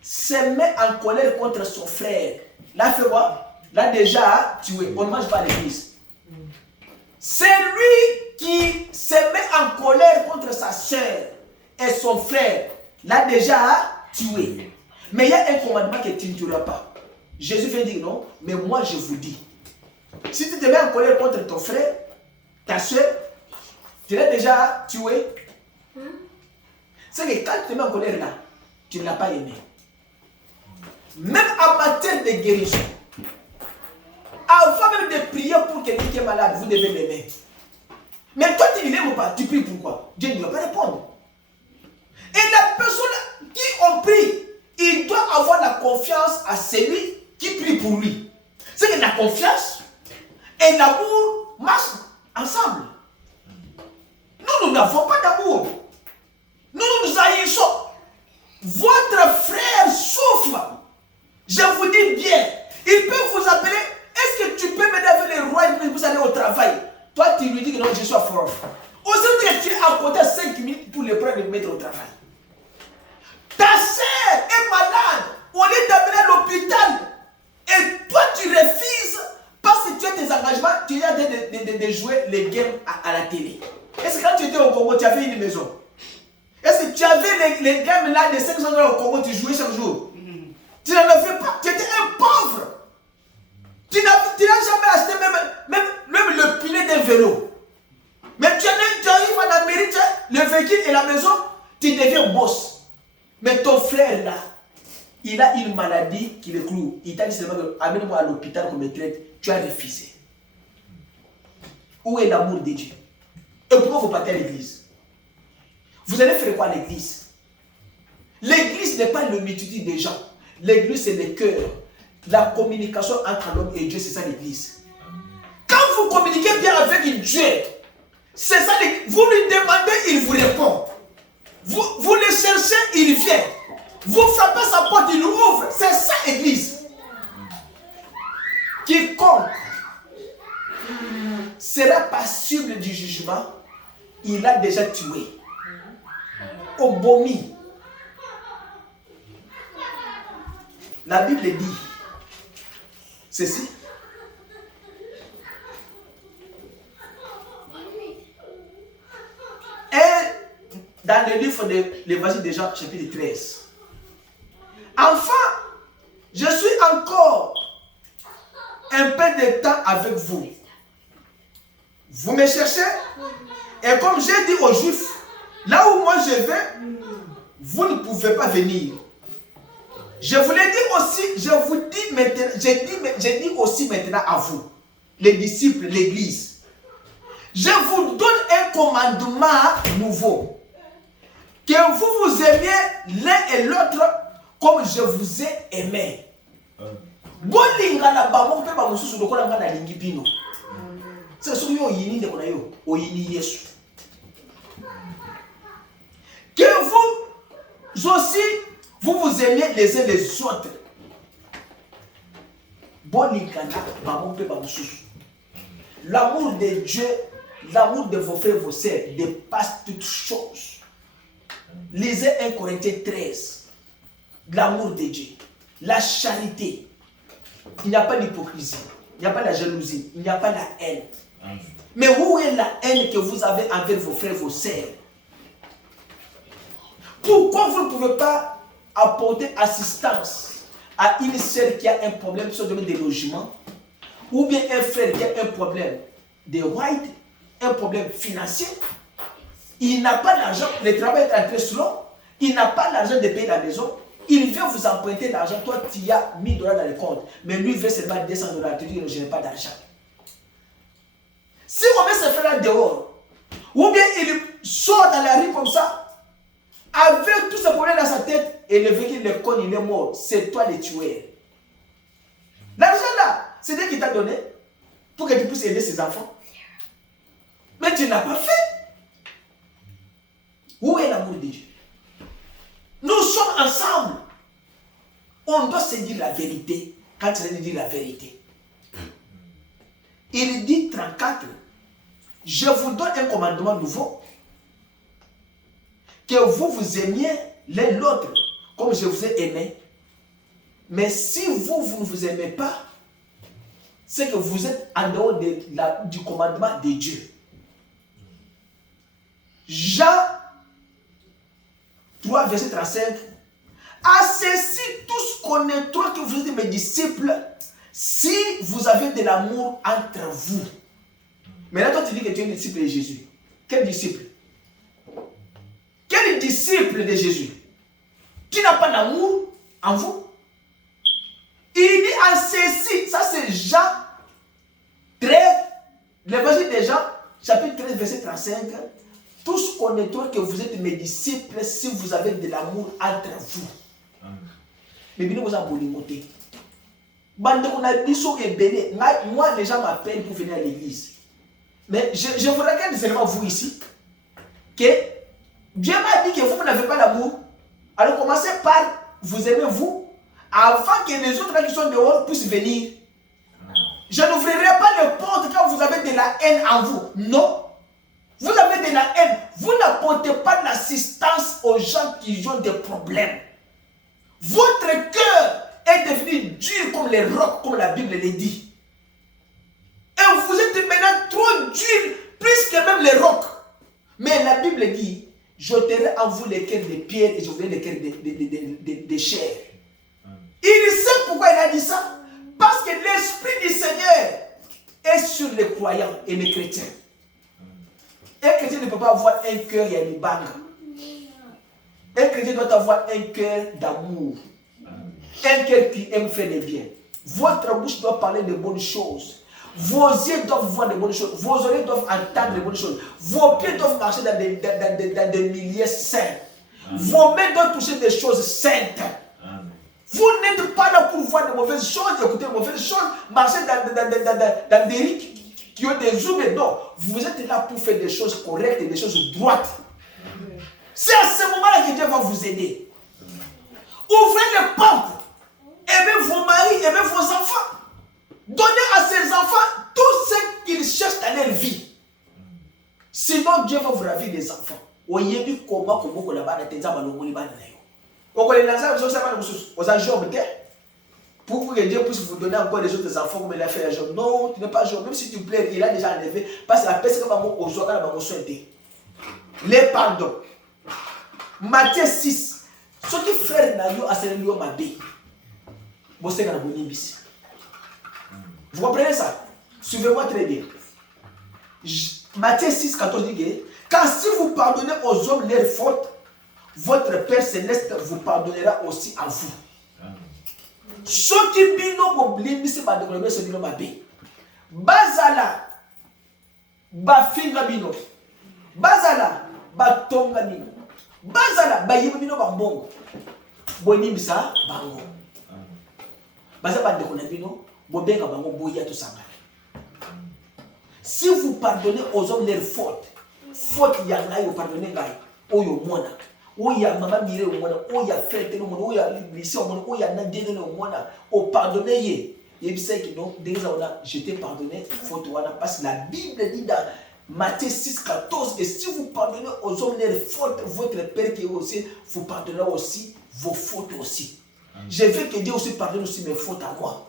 se met en colère contre son frère, l'a fait quoi? L'a déjà tué. On ne mange pas l'église. C'est lui qui se met en colère contre sa soeur et son frère, l'a déjà tué. Mais il y a un commandement que tu ne tueras pas. Jésus vient dire non, mais moi je vous dis, si tu te mets en colère contre ton frère, ta soeur, tu l'as déjà tué. C'est que quand tu te mets en colère là, tu ne l'as pas aimé. Même en matière de guérison, avant même de prier pour quelqu'un qui est malade, vous devez l'aimer. Mais toi tu ne l'aimes pas, tu pries pourquoi? Dieu ne va pas répondre. Et la personne qui on prie, il doit avoir la confiance à celui qui prie pour lui. C'est que la confiance et l'amour marchent ensemble. Nous n'avons pas d'amour. Nous nous haïssons. Votre frère souffre. Je vous dis bien, il peut vous appeler. Est-ce que tu peux m'aider avec les rois et vous allez au travail? Toi, tu lui dis que non, je suis à fort. Aujourd'hui, tu es à côté de 5 minutes pour le prendre et le mettre au travail. Ta sœur est malade. On est d'amener à l'hôpital. Et toi, tu refuses parce que tu as tes engagements. Tu es en train de jouer les games à la télé. Est-ce que quand tu étais au Congo, tu avais une maison? Est-ce que tu avais les gammes là de 500 $ au Congo, tu jouais chaque jour? Tu n'en avais pas, tu étais un pauvre. Tu n'as jamais acheté même le pilet d'un vélo. Mais tu arrives en Amérique, le véhicule et la maison, tu deviens boss. Mais ton frère là, il a une maladie qui le cloue. Il t'a dit seulement que amène-moi à l'hôpital qu'on me traite. Tu as refusé. Où est l'amour de Dieu? Et pourquoi vous partez à l'église? Vous allez faire quoi à l'église? L'église n'est pas une multitude de gens. L'église c'est le cœur. La communication entre l'homme et Dieu, c'est ça l'église. Quand vous communiquez bien avec Dieu, c'est ça l'église. Vous lui demandez, il vous répond. Vous le cherchez, il vient. Vous frappez sa porte, il ouvre. C'est ça l'église. Quiconque sera passible du jugement, il a déjà tué. Obomi. La Bible dit ceci. Et dans le livre de l'Évangile de Jean, chapitre 13. Enfin, je suis encore un peu de temps avec vous. Vous me cherchez? Et comme j'ai dit aux Juifs, là où moi je vais, vous ne pouvez pas venir. Je vous l'ai dit aussi, je vous dis maintenant, j'ai dit aussi maintenant à vous, les disciples, l'église. Je vous donne un commandement nouveau. Que vous vous aimiez l'un et l'autre comme je vous ai aimé. C'est ce que vous aussi, vous vous aimez les uns les autres. L'amour de Dieu, l'amour de vos frères et vos sœurs dépasse toutes choses. Lisez 1 Corinthiens 13. L'amour de Dieu, la charité. Il n'y a pas d'hypocrisie, il n'y a pas de jalousie, il n'y a pas de haine. Mais où est la haine que vous avez envers vos frères et vos sœurs? Pourquoi vous ne pouvez pas apporter assistance à une sœur qui a un problème sur le domaine des logements, ou bien un frère qui a un problème de white, un problème financier? Il n'a pas d'argent, le travail est entré slow, il n'a pas l'argent de payer la maison, il vient vous emprunter l'argent, toi tu as 1000 $ dans le compte, mais lui veut seulement 200 $, tu dis je n'ai pas d'argent. Si on met ce frère dehors, ou bien il sort dans la rue comme ça, avec tous ces problèmes dans sa tête, et le véhicule le cogne, il est mort, c'est toi le tueur. L'argent là, c'est Dieu qui t'a donné pour que tu puisses aider ses enfants. Mais tu n'as pas fait. Où est l'amour de Dieu? Nous sommes ensemble. On doit se dire la vérité quand il dit la vérité. Il dit 34. Je vous donne un commandement nouveau. Que vous vous aimiez l'un l'autre comme je vous ai aimé. Mais si vous ne vous aimez pas, c'est que vous êtes en dehors du commandement de Dieu. Jean 3, verset 35. À ceci, tous connaîtront que vous êtes mes disciples si vous avez de l'amour entre vous. Mais là, toi, tu dis que tu es un disciple de Jésus. Quel disciple? Quel disciple de Jésus? Tu n'as pas d'amour en vous? Il dit à ceci, ça c'est Jean 13, l'évangile de Jean, chapitre 13, verset 35. Tous connaîtront que vous êtes mes disciples si vous avez de l'amour entre vous. Mais bien, vous avez bolimoté. Moi, les gens m'appellent pour venir à l'église. Mais je vous regarde seulement vous ici. Que Dieu m'a dit que vous n'avez pas d'amour. Alors commencez par vous aimer vous, avant que les autres qui sont dehors puissent venir. Je n'ouvrirai pas les portes quand vous avez de la haine en vous. Non. Vous avez de la haine. Vous n'apportez pas d'assistance aux gens qui ont des problèmes. Votre cœur est devenu dur comme les rocs, comme la Bible le dit. Et vous êtes maintenant trop dur, plus que même les rocs. Mais la Bible dit, j'ôterai en vous les cœurs de pierre et j'ouvrirai les cœurs de chair. Il sait pourquoi il a dit ça. Parce que l'Esprit du Seigneur est sur les croyants et les chrétiens. Un chrétien ne peut pas avoir un cœur et une banque. Un chrétien doit avoir un cœur d'amour. Un cœur qui aime faire le bien. Votre bouche doit parler de bonnes choses. Vos yeux doivent voir de bonnes choses. Vos oreilles doivent entendre de bonnes choses. Vos pieds doivent marcher dans des milieux saints. Vos mains doivent toucher des choses saintes. Vous n'êtes pas là pour voir de mauvaises choses, écouter de mauvaises choses, marcher dans des rites qui ont des jours. Non, vous êtes là pour faire des choses correctes et des choses droites. C'est à ce moment-là que Dieu va vous aider. Ouvrez les portes. Aimez vos maris, aimez vos enfants. Donnez à ces enfants tout ce qu'ils cherchent dans leur vie. Sinon, Dieu va vous ravir des enfants. Pour que Dieu puisse vous donner encore des autres enfants comme il a fait à Job. Non, tu n'es pas Job. Même si tu plais, il a déjà enlevé. Parce que la personne qui les pardons. Matthieu 6. Ce qui frère Nayo a servi au Mabé. Vous comprenez ça? Suivez-moi très bien. Matthieu 6, 14 dit car si vous pardonnez aux hommes leurs fautes, votre Père Céleste vous pardonnera aussi à vous. Ce qui bino moblimi se badekolobe se bino mabe. Bazala bafinga bino. Bazala batonga bino. Bazala bayiba bino bambongo. Bonimisa bango. Bazala badekona bino bobenga bango boya to sangala. Si vous pardonnez aux hommes leurs fautes, faute yangai vous pardonnez ngai. Oyo mona. Oya mama mire omona, oya fête no mona, oya lycée omona, oya nandene no mona, o pardonner ye. Yebisa que non, déjà on a je t'ai pardonné faute wana parce que la Bible dit dans Matthieu 6, 14 que si vous pardonnez aux hommes leurs fautes, votre Père qui est aussi vous pardonnera aussi vos fautes aussi. Je veux que Dieu aussi pardonne aussi mes fautes à moi.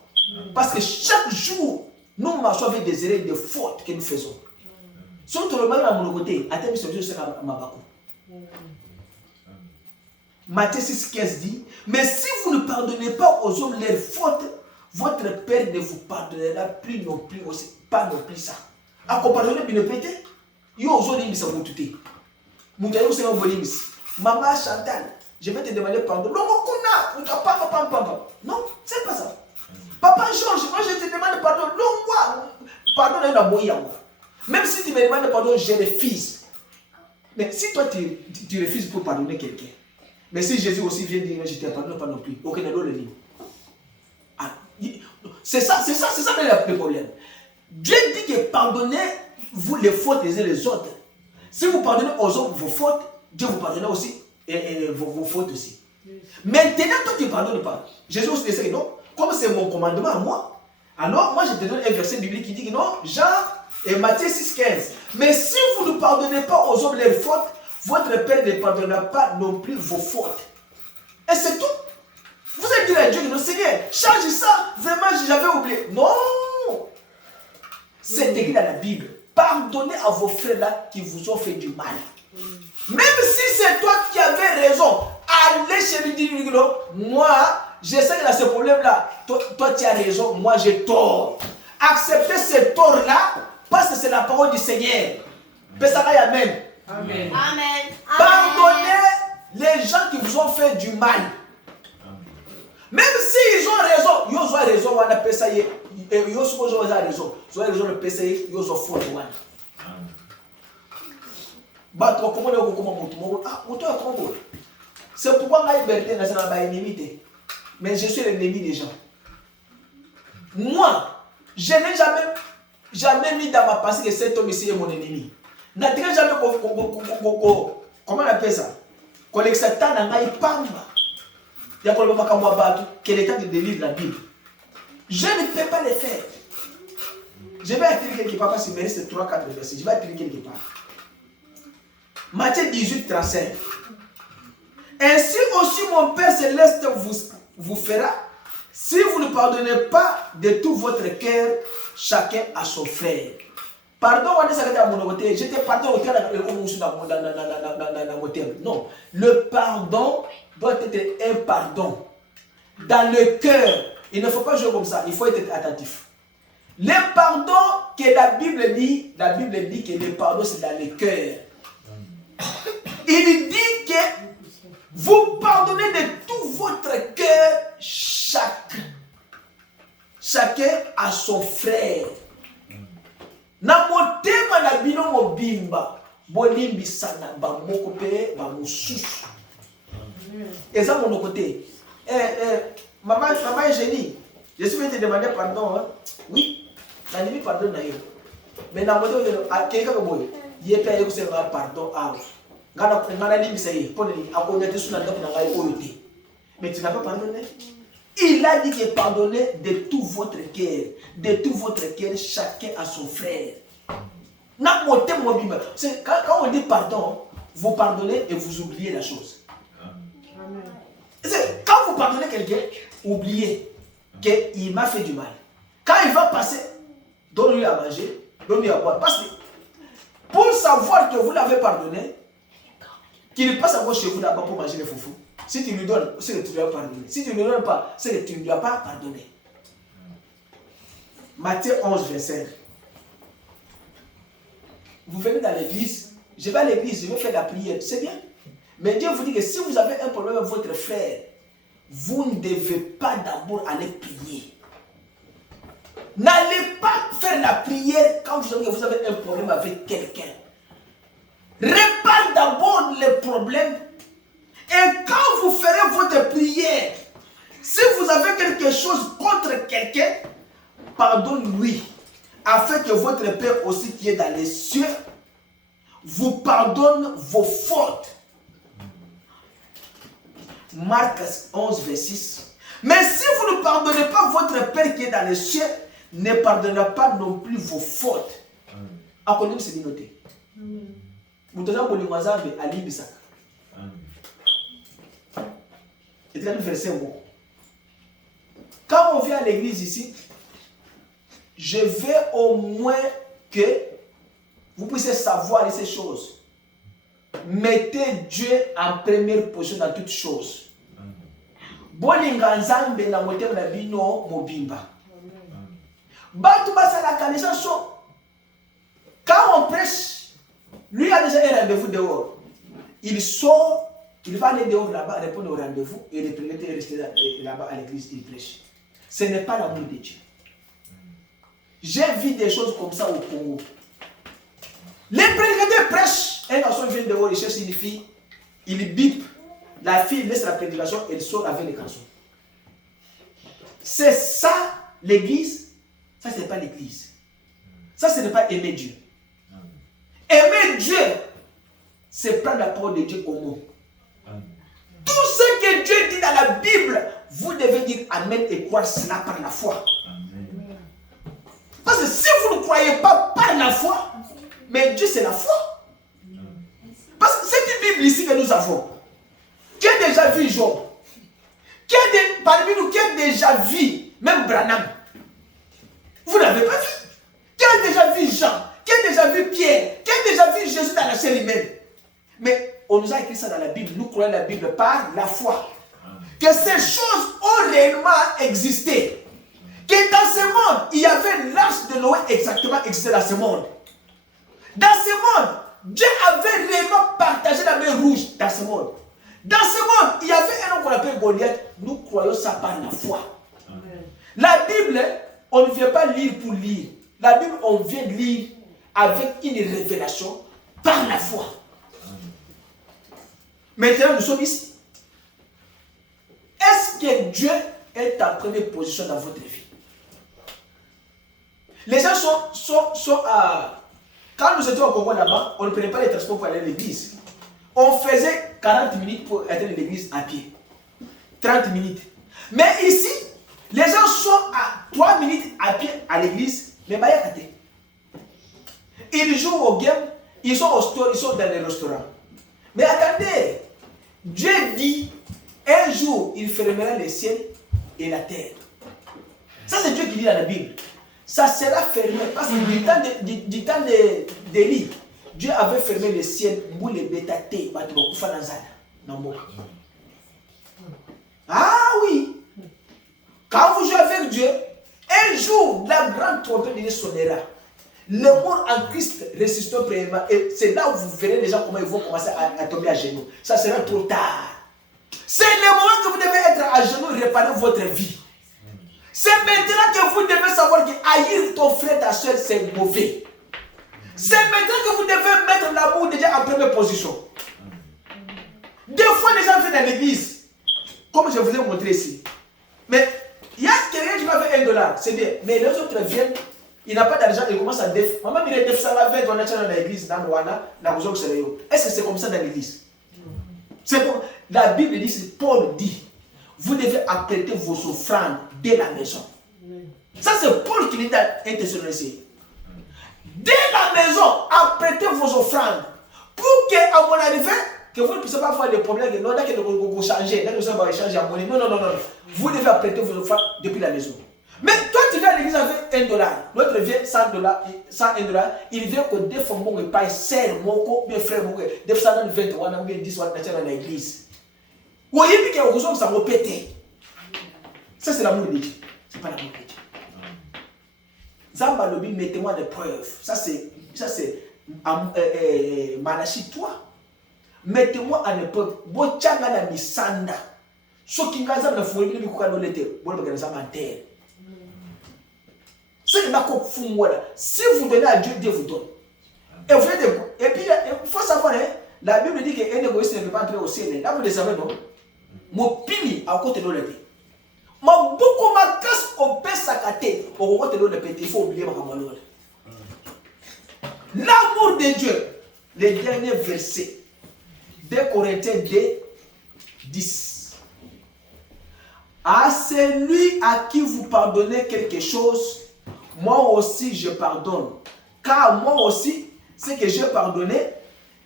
Parce que chaque jour, nous marchons avec des erreurs, des fautes que nous faisons. Si on te remarque à mon côté, à tel c'est à Mabako. Matthieu 6, 15 dit, mais si vous ne pardonnez pas aux hommes leurs fautes, votre Père ne vous pardonnera plus non plus aussi, pas non plus ça. À quoi pardonner, bien le pété, il y a aujourd'hui mis ça vous touter. Moutaïo c'est un bonus. Maman Chantal, je vais te demander pardon. Non, c'est pas ça. Papa Georges, moi je te demande pardon. Non, moi, pardon, il y a un boyang. Même si tu me demandes pardon, je refuse. Mais si toi tu refuses pour pardonner quelqu'un, mais si Jésus aussi vient dire je te pardonne pas non plus, aucun autre livre. C'est ça le problème. Dieu dit que pardonnez-vous les fautes les uns les autres. Si vous pardonnez aux autres vos fautes, Dieu vous pardonnera aussi et vos fautes aussi. Maintenant, toi tu ne pardonnes pas. Jésus aussi dit que non, comme c'est mon commandement à moi, alors moi je te donne un verset biblique qui dit que non, Jean et Matthieu 6, 15. Mais si vous ne pardonnez pas aux hommes leurs fautes, votre Père ne pardonnera pas non plus vos fautes. Et c'est tout. Vous allez dire à Dieu, non Seigneur, change ça, vraiment j'avais oublié. Non. C'est écrit dans la Bible. Pardonnez à vos frères là qui vous ont fait du mal. Même si c'est toi qui avais raison, allez chez lui dire, moi, je sais que dans ce problème-là, toi tu as raison, moi j'ai tort. Acceptez ce tort-là parce que c'est la parole du Seigneur. Amen. Amen. Amen. Pardonnez les gens qui vous ont fait du mal. Même s'ils ont raison, ils ont raison, on appelle ça. Ils ont raison. Ils ont raison de payer, ils ont faux. C'est pourquoi ma liberté n'est pas ennemi. Mais je suis l'ennemi des gens. Moi, je n'ai jamais mis dans ma pensée que cet homme ici est mon ennemi. Je n'ai jamais comment on appelle ça? Collègue Satan n'a pas il y a quel état de délivre la Bible. Je ne peux pas le faire. Je vais attirer quelque part parce qu'il me reste 3-4 versets. Je vais attirer quelque part. Matthieu 18, 35. Ainsi aussi mon Père Céleste vous fera si vous ne pardonnez pas de tout votre cœur chacun à son frère. Pardon, je te pardonne au terme. Non. Le pardon doit être un pardon. Dans le cœur. Il ne faut pas jouer comme ça. Il faut être attentif. Le pardon que la Bible dit que le pardon c'est dans le cœur. Il dit que vous pardonnez de tout votre cœur chacun à son frère. Na motema na bino mobimba bolimbisana bamoko pe bamususu. Eza mon côté. Maman Eugénie, je suis venu te demander pardon. Hein? Oui, je n'ai pas pardon. Mais dans mon côté, quelqu'un qui boy, il est payé pour se faire pardon. Mais tu n'as pas pardonné. Il a dit que pardonnez de tout votre cœur, chacun à son frère. Quand on dit pardon, vous pardonnez et vous oubliez la chose. Quand vous pardonnez quelqu'un, oubliez qu'il m'a fait du mal. Quand il va passer, donne-lui à manger, donne-lui à boire. Parce que pour savoir que vous l'avez pardonné, qu'il passe à chez vous d'abord pour manger les foufous. Si tu lui donnes, c'est que tu lui as pardonné. Si tu ne lui donnes pas, c'est que tu ne lui as pas pardonné. Matthieu 11, verset. Vous venez dans l'église, je vais à l'église, je vais faire la prière, c'est bien. Mais Dieu vous dit que si vous avez un problème avec votre frère, vous ne devez pas d'abord aller prier. N'allez pas faire la prière quand vous savez que vous avez un problème avec quelqu'un. Réparez d'abord les problèmes. Et quand vous ferez votre prière, si vous avez quelque chose contre quelqu'un, pardonne-lui. Afin que votre Père aussi qui est dans les cieux vous pardonne vos fautes. Marc 11, verset 6. Mais si vous ne pardonnez pas votre Père qui est dans les cieux, ne pardonnez pas non plus vos fautes. À quoi c'est noté? Vous donnez un bolingwazambe à l'Ibisaka. Et le verset bon. Quand on vient à l'église ici, je veux au moins que vous puissiez savoir ces choses. Mettez Dieu en première position dans toutes choses. Bolinga nzambe na motema na bino mobimba. Batu basala kanisa so. Quand on prêche, lui a déjà un rendez-vous dehors. Il sort, il va aller dehors là-bas, répondre au rendez-vous et les prédicateurs rester là-bas à l'église, il prêche. Ce n'est pas l'amour de Dieu. J'ai vu des choses comme ça au Congo. Les prédicateurs prêchent. Un garçon vient dehors, il cherche une fille, il bip. La fille laisse la prédication et elle sort avec les garçons. C'est ça l'église. Ça, ce n'est pas l'église. Ça, ce n'est pas aimer Dieu. Aimer Dieu, c'est prendre la parole de Dieu au mot. Tout ce que Dieu dit dans la Bible, vous devez dire Amen et croire cela par la foi. Amen. Parce que si vous ne croyez pas par la foi, mais Dieu c'est la foi. Parce que cette Bible ici que nous avons, qui a déjà vu Job, parmi nous, qui a déjà vu même Branham, vous n'avez pas vu. Qui a déjà vu Jean, qui a déjà vu Pierre, qui a déjà vu Jésus dans la chair humaine. Mais on nous a écrit ça dans la Bible, nous croyons la Bible par la foi. Que ces choses ont réellement existé. Que dans ce monde, il y avait l'âge de Noé exactement existé dans ce monde. Dans ce monde, Dieu avait réellement partagé la mer rouge dans ce monde. Dans ce monde, il y avait un homme qu'on appelle Goliath. Nous croyons ça par la foi. Amen. La Bible, on ne vient pas lire pour lire. La Bible, on vient lire avec une révélation par la foi. Amen. Maintenant, nous sommes ici. Est-ce que Dieu est en première position dans votre vie? Les gens sont à... Quand nous étions au Congo là-bas, on ne prenait pas les transports pour aller à l'église. On faisait 40 minutes pour atteindre l'église à pied. 30 minutes. Mais ici, les gens sont à 3 minutes à pied à l'église, mais pas à côté. Ils jouent au game, ils sont au store, ils sont dans les restaurants. Mais attendez, Dieu dit, un jour, il fermera les ciels et la terre. Ça, c'est Dieu qui dit dans la Bible. ça sera fermé. Parce que du temps d'Élie, Dieu avait fermé le ciel. Ah oui. Quand vous jouez avec Dieu, un jour, la grande trompette de Dieu sonnera. Les morts en Christ résisteront premièrement. Et c'est là où vous verrez les gens comment ils vont commencer à tomber à genoux. Ça sera trop tard. C'est le moment que vous devez être à genoux et réparer votre vie. C'est maintenant que vous devez savoir que haïr ton frère, ta soeur, c'est mauvais. C'est maintenant que vous devez mettre l'amour déjà en première position. Des fois, les gens viennent dans l'église, comme je vous ai montré ici. Mais il y a quelqu'un qui va faire $1, c'est bien. Mais les autres viennent, il n'a pas d'argent, il commence à déf. Maman, il est ça va faire, on est dans l'église, dans Rwanda, dans Bouzok Sereyo. Est-ce que c'est comme ça dans l'église? C'est bon. La Bible dit, Paul dit, vous devez apprêter vos offrandes dès la maison. Ça, c'est Paul qui dit dans 1 Thessaloniciens. Dès la maison, apprêtez vos offrandes. Pour qu'à mon arrivée, que vous ne puissiez pas avoir des problèmes, non, là, que vous changez, là, que vous allez changer à monnaie. Non, non, non, non. Vous devez apprêter vos offrandes depuis la maison. Mais toi, tu viens à l'église avec $1, l'autre vient $100, $100, il vient que des fois, mon père, sœur, mon frère, mon des fois, dans 20, on a 10, on a dans l'église. Ou il y a des gens qui sont pétés. Ça, c'est l'amour de Dieu. Ce n'est pas l'amour de Dieu. Zamba Lobi, mettez-moi des preuves. Ça, c'est Malachi 3. Mettez-moi en épreuve. Bochanga na misanda. Sokingaza na fouille ni kuka l'olete. Bon, ça m'enterre. C'est la coupe fumouala. Si vous donnez à Dieu, Dieu vous donne. Et puis, il faut savoir, hein, la Bible dit qu'un égoïste ne peut pas entrer au ciel. Là, vous le savez, non? Mon pimi à côté de l'olete. Ma beaucoup ma casse au père sacate. Au côté de l'olete, il faut oublier ma camarade. L'amour de Dieu. Le dernier verset. 2 Corinthiens 2, 10. À celui à qui vous pardonnez quelque chose, moi aussi je pardonne. Car moi aussi, ce que j'ai pardonné,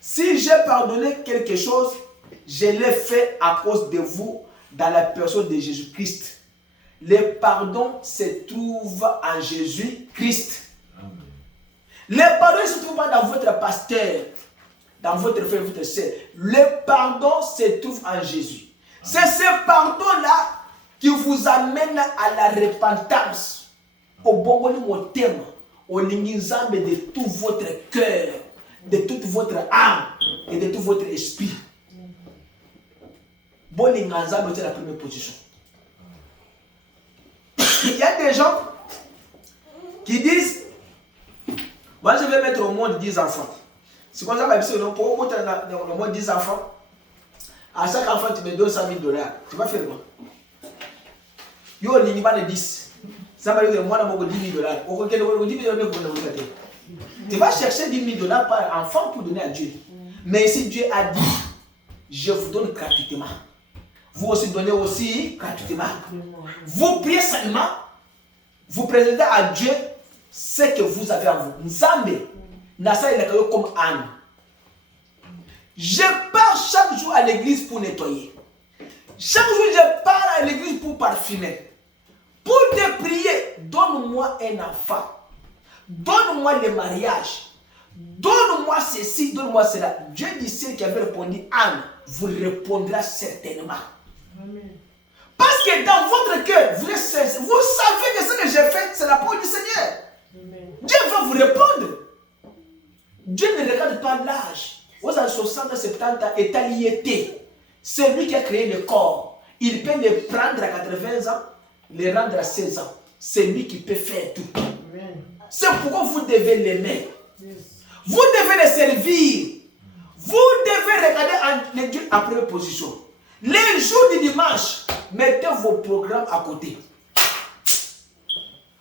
si j'ai pardonné quelque chose, je l'ai fait à cause de vous dans la personne de Jésus-Christ. Le pardon se trouve en Jésus-Christ. Le pardon ne se trouve pas dans votre pasteur, dans votre frère, votre sœur. Le pardon se trouve en Jésus. C'est ce pardon-là qui vous amène à la repentance, au bon thème, au lingizambe de tout votre cœur, de toute votre âme et de tout votre esprit. Bon lingizambe, c'est la première position. Il y a des gens qui disent, moi je vais mettre au monde 10 enfants. C'est comme ça que pour mettre au monde 10 enfants, à chaque enfant tu me donnes $100,000. Tu vas faire quoi? Yo, il n'y a pas de 10. Ça va dire moi, je vais $10,000. Tu vas chercher $10,000 par enfant pour donner à Dieu. Mais si Dieu a dit, je vous donne gratuitement. Vous aussi donnez aussi gratuitement. Vous priez seulement. Vous présentez à Dieu ce que vous avez en vous. Nzambe, Nasa il est comme Anne. Je pars chaque jour à l'église pour nettoyer. Chaque jour, je pars à l'église pour parfumer. Pour te prier, donne-moi un enfant. Donne-moi le mariage. Donne-moi ceci, donne-moi cela. Dieu dit celle qui avait répondu, Anne, vous répondra certainement. Amen. Parce que dans votre cœur, vous savez que ce que j'ai fait, c'est la parole du Seigneur. Amen. Dieu va vous répondre. Dieu ne regarde pas l'âge. Vous avez 60 ans, 70 ans, et taliété. C'est lui qui a créé le corps. Il peut le prendre à 80 ans, le rendre à 16 ans. C'est lui qui peut faire tout. Amen. C'est pourquoi vous devez l'aimer. Yes. Vous devez le servir. Vous devez regarder Dieu en première position. Les jours du dimanche, mettez vos programmes à côté.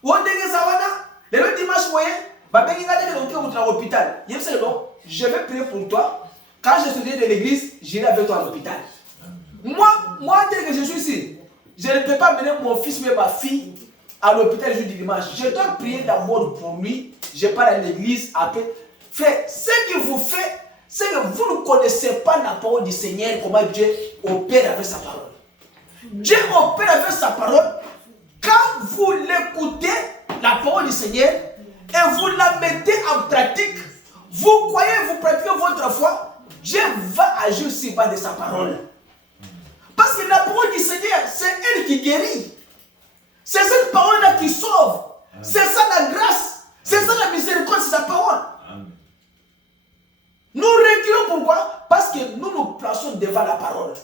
Le dimanche, vous voyez, je vais prier pour toi. Quand je serai de l'église, j'irai avec toi à l'hôpital. Moi, tel que je suis ici, je ne peux pas mener mon fils ou ma fille à l'hôpital le jour du dimanche. Je dois prier d'abord pour lui. Je pars à l'église après. Frère, ce que vous faites, c'est que vous ne connaissez pas la parole du Seigneur, comment Dieu opère avec sa parole. Dieu opère avec sa parole. Quand vous l'écoutez, la parole du Seigneur et vous la mettez en pratique, vous croyez, vous pratiquez votre foi, Dieu va agir sur base de sa parole. Parce que la parole du Seigneur, c'est elle qui guérit. C'est cette parole-là qui sauve. C'est ça la grâce. C'est ça la miséricorde, c'est sa parole. Nous reculons pourquoi? Parce que nous nous plaçons devant la parole.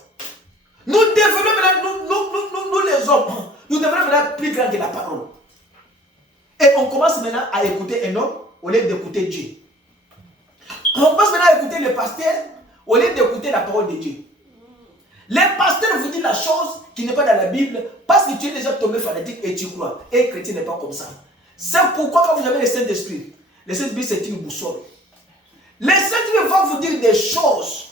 Nous devenons maintenant, nous les hommes, nous devenons maintenant plus grands que la parole. Et on commence maintenant à écouter un homme au lieu d'écouter Dieu. On commence maintenant à écouter le pasteur au lieu d'écouter la parole de Dieu. Les pasteurs vous disent la chose qui n'est pas dans la Bible parce que tu es déjà tombé fanatique et tu crois. Et chrétien n'est pas comme ça. C'est pourquoi quand vous avez le Saint-Esprit c'est une boussole. Le Saint-Esprit va vous dire des choses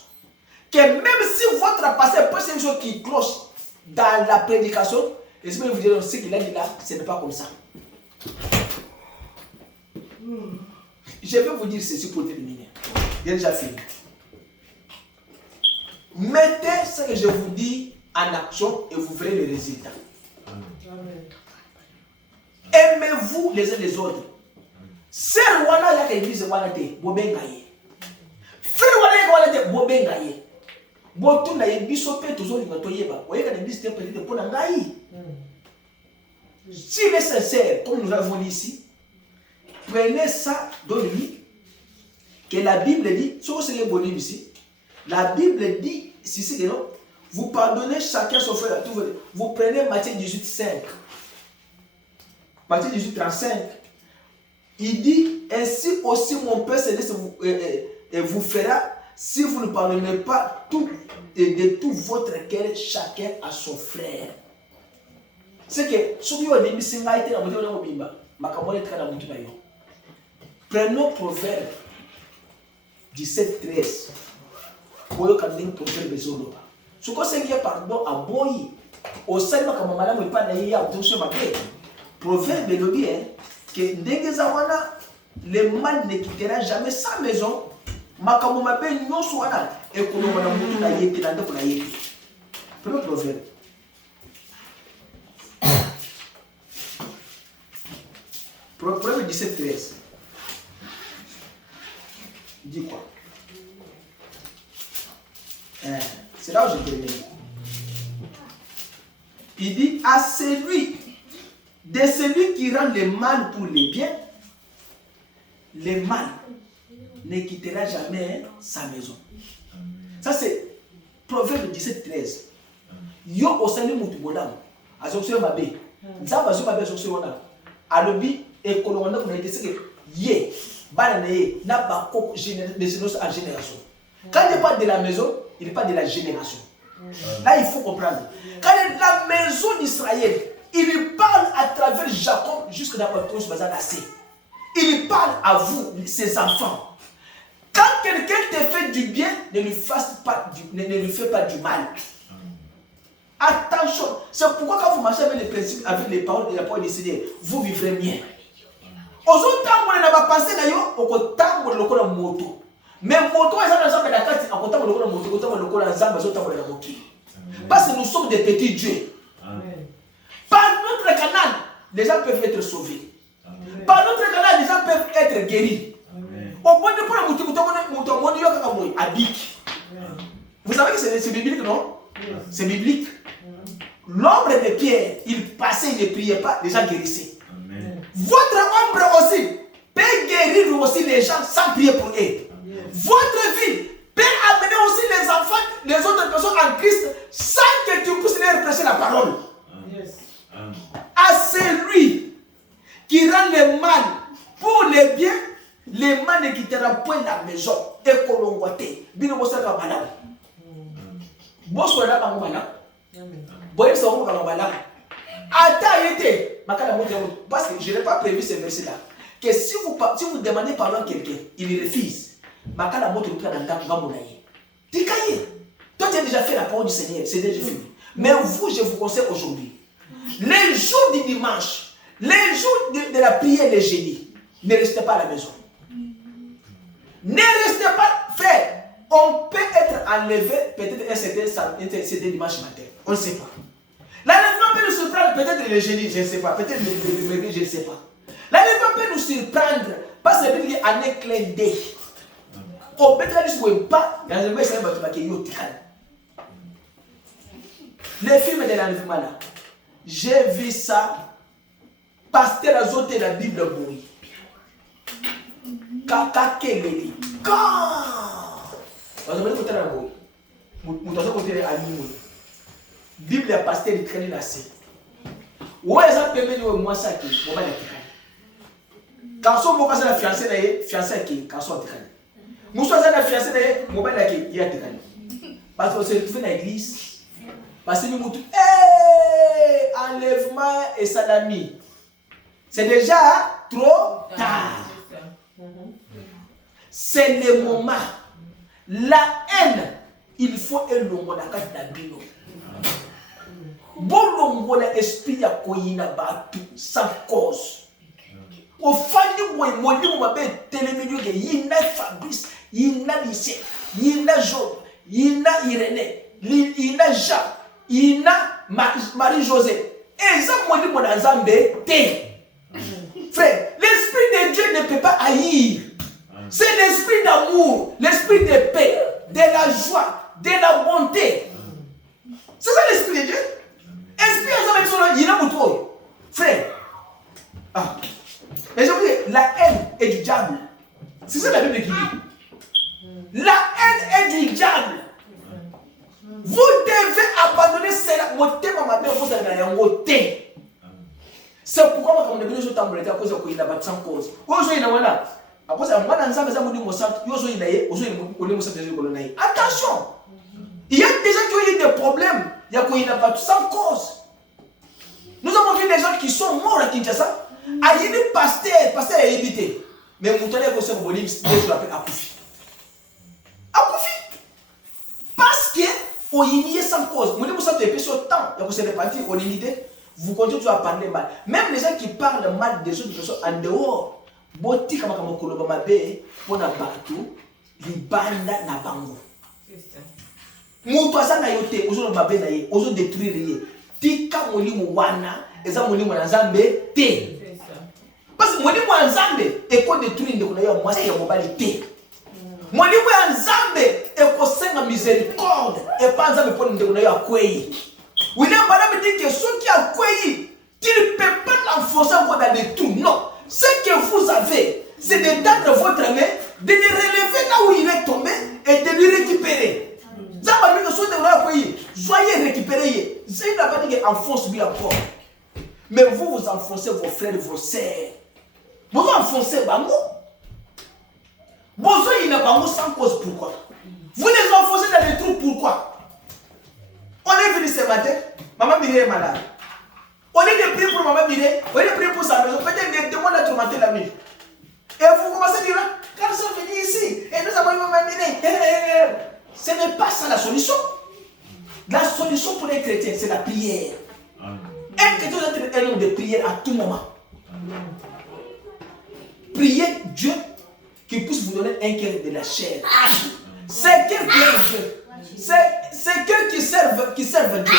que même si votre pasteur pense une chose qui cloche dans la prédication, l'Esprit va vous dire ce qu'il a dit là, ce n'est pas comme ça. Je vais vous dire ceci pour terminer. J'ai déjà fini. Mettez ce que je vous dis en action et vous verrez le résultat. Aimez-vous les uns les autres. Sœur wana ya l'église wana te bobengaye. Frère wana ya wana te bobengaye. Botu na yebiso pe tozolinga toyeba. Oyeka na église te peut-être pour ngai. S'il est sincère, comme nous avons dit ici, prenez ça, donnez-lui. Que la Bible dit, ce que c'est le bonheur ici, la Bible dit, si c'est que non, vous pardonnez chacun son frère à tout. Vous prenez Matthieu 18, 5. Matthieu 18, 35. Il dit, ainsi aussi mon Père Céleste vous fera si vous ne pardonnez pas tout, de tout votre cœur, chacun à son frère. C'est que, si vous avez dit, c'est nga été dans mon bimba, makamole tra dans mon tubayo. Prenons Proverbe 17, 13. Boyo kanding Proverbe bezolo. Ce qu'on sait pardon à boyi. Au sein de ma madame pas d'ailleurs à toucher ma paix. Proverbe le dit que Ndegezawana, le mal ne quittera jamais sa maison. Makamu mabe nyonso wana et que nous avons mutu na yeki na ndeko na yeki. Prenons Proverbe. Proverbe 17, 13. Il dit quoi? C'est là où je termine. Il dit à celui qui rend le mal pour le bien, le mal ne quittera jamais sa maison. Ça c'est Proverbe 17, 13. Yo osali mutu bodam azokso mabe. Nzamba zo mabe azokso wana. Alobi et kolonda ko été c'est que yé bana na ba ko de génération en génération. Quand il parle de la maison, il parle de la génération. Là il faut comprendre. Quand la maison d'Israël, il parle à travers Jacob jusqu'à la patrouille bazar assez. Il parle à vous, ses enfants. Quand quelqu'un te fait du bien, ne lui fais pas du mal. Attention, c'est pourquoi quand vous marchez avec les principes, avec les paroles de la parole du Seigneur, vous vivrez bien. Ozo tambo na ba passer na yo, oko tambo lokola moto. Mais moto eza na zamba na kati, oko tambo lokola moto, oko tambo lokola zamba zo tambo na moki. Parce que nous sommes des petits dieux. Amen. Par notre canal, les gens peuvent être sauvés. Amen. Par notre canal, les gens peuvent être guéris. Au point de prendre moto habite. Vous savez que c'est biblique, non? C'est biblique. L'ombre de Pierre, il passait, il ne priait pas, les gens guérissaient. Amen. Votre ombre aussi peut guérir aussi les gens sans prier pour eux. Amen. Votre vie peut amener aussi les enfants, les autres personnes en Christ sans que tu puisses leur prêcher la parole. Yes. À celui qui rend le mal pour le bien, le mal ne quittera point la maison. Et kolongote, bino mosaka malade. Bosso là pas malade. Boye ça on va malade. Attends, été, parce que je n'ai pas prévu ce verset-là. Que si vous demandez pardon à quelqu'un, il refuse. Makala moto le dans le gamonaye. Tikaye. Toi tu as déjà fait la parole du Seigneur, c'est déjà fini. Mais vous, je vous conseille aujourd'hui, les jours du dimanche, les jours de la prière les jeudis, ne restez pas à la maison. Ne restez pas fait. On peut être enlevé peut-être un certain dimanche matin. On ne sait pas. L'enlèvement peut nous surprendre peut-être le jeudi, je ne sais pas. Peut-être le mercredi, je ne sais pas. L'enlèvement peut nous surprendre parce que Bible en un clin d'œil. Au bétral du souhait pas, il y a un message qui les films de l'enlèvement là, j'ai vu ça. Pasteur a zoté la Bible mourir. Kaka kelele. Quand vous avez écouté la mourir. Vous avez écouté la mourir. Bible a pasteur de traîner la scène. Ouais, ça permet de moi ça qui, on va l'écrire. Quand on va la fiancée d'ailleurs, fiancée qui, quand on va l'écrire. Nous sommes la fiancée d'ailleurs, on va l'écrire, il y a l'écrire. Parce que c'est fait dans l'église. Parce que nous montrons, enlèvement et salami. C'est déjà trop tard. C'est le moment. La haine, il faut éloigner la carte d'abino. Bon l'esprit a koyina batu sans cause. Au fandi moi modi mo mabe télémédio que yina Fabrice, yina Lycée, yina Job, yina Irénée, yina Jean, yina Marie-Josée. Et ça modi mo na Nzambe té. Frère, l'esprit de Dieu ne peut pas haïr. C'est l'esprit d'amour, l'esprit de paix, de la joie, de la bonté. C'est ça l'esprit de Dieu. Esprit il y a un frère. Ah. Mais je vous dis, la haine est du diable. C'est ça la Bible qui dit. La haine est du diable. Vous devez abandonner cela. C'est pourquoi on a besoin de tambour à cause de quoi il n'a pas de sans cause. Attention. Il y a des gens qui ont eu des problèmes. Il y a quoi il n'a pas de sans cause. Nous avons vu des gens qui sont morts à Kinshasa. Il y a des pasteurs à éviter. Mais vous tenez que c'est un bonhomme, je l'appelle Akoufi. Akoufi. Parce que on y est sans cause. Vous savez, vous avez temps, vous se répartir en unité. Vous continuez à parler mal. Même les gens qui parlent mal des autres personnes en dehors, boti kama koloba mabe pona bato libanda na bango. Mutu asana yote ozo mabe na ye, ozo détruire ye. Tika molimo wana eza molimo na Nzambe te. Parce que molimo ya Nzambe eko détruire ndeko na yo mwasi ya mobali te. Molimo ya Nzambe eko senga miséricorde et pas Nzambe pona ndeko na yo akwei. William Branham dit que ceux qui accueillent, tu ne peux pas l'enfoncer encore dans des trous. Non. Ce que vous avez, c'est de tendre votre main, de le relever là où il est tombé et de lui récupérer. Soyez récupérés. C'est n'a pas dit qu'enfonce bien encore. Mais vous enfoncez vos frères et vos sœurs. Vous enfoncez Bango. Vous il n'a pas sans cause. Pourquoi? Vous les enfoncez dans des trous. Pourquoi? On est venu ce matin, maman Mireille est malade. On est de prier pour maman Mireille, on est de prier pour sa maison. Peut-être des demandes à tourmenter la nuit. Et vous commencez à dire, quand ils sont venus ici, et nous avons eu maman Mireille. Ce n'est pas ça la solution. La solution pour les chrétiens, c'est la prière. Un chrétien doit être un homme de prière à tout moment. Priez Dieu qui puisse vous donner un cœur de la chair. C'est quel cœur Dieu? C'est ceux qui servent Dieu,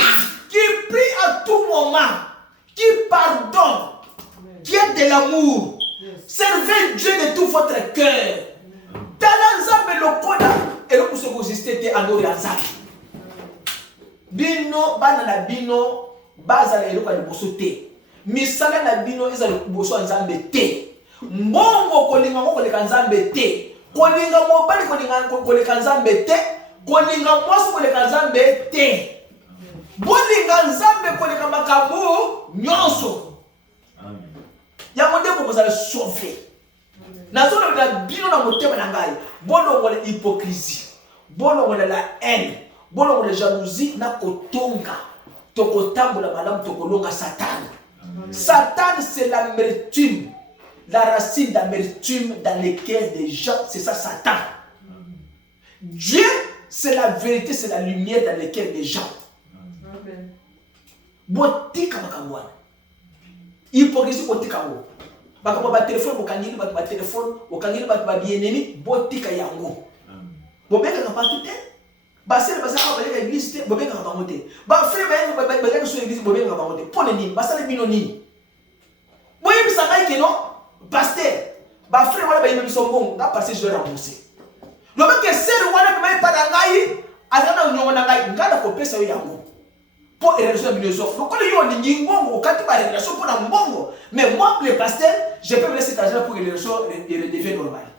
qui prient à tout moment, qui pardonnent, qui ont de l'amour. Servez Dieu de tout votre cœur. Talanzambe lokola et le pousse vous existez en oriental. Bino banana bino bazala eloka libosote. Misala na bino ezali kuboso nzambe te. Mbongo kolinga ngo koleka nzambe te. Kolinga mobali koleka nzambe te. Kolinga mwasi koleka Nzambe te. Bolinga Nzambe koleka makambo nyonso. Ya monde ko kozala sauver. Na zone de la bino na motema na ngai. Bono ngole hypocrisie. Bono ngole la haine. Bono ngole jalousie na kotonga. Tokotambola malamu tokolonga Satan. Satan c'est l'amertume. La racine d'amertume dans les cœurs des gens, c'est ça Satan. Dieu c'est la vérité, c'est la lumière dans les cœurs des gens. Botika makamwana. Hypocrisie botika ngo. Bakaba ba téléphone bokangili ba téléphone, bokangili ba bien-aimé, botika yango. Bobeka ka partout. Basele basala ba église te, bobeka ka bangote. Ba frère ba sur église bobeka ka bangote. Pone nini? Basale bino nini? Boye bisanga ke non? pasteur, bah frère, voilà, bah, ils sont bons, parce que je dois rembourser. Le mec est serré, voilà, mais pas d'angaï, à la union d'angaï, n'a pas coupé ça, yango. Pour les relations philosophes. Donc, quand il y a une bongo, quand il y a des relations pour un bongo, mais moi, le pasteur, je peux laisser cet argent pour que les relations redeviennent normales.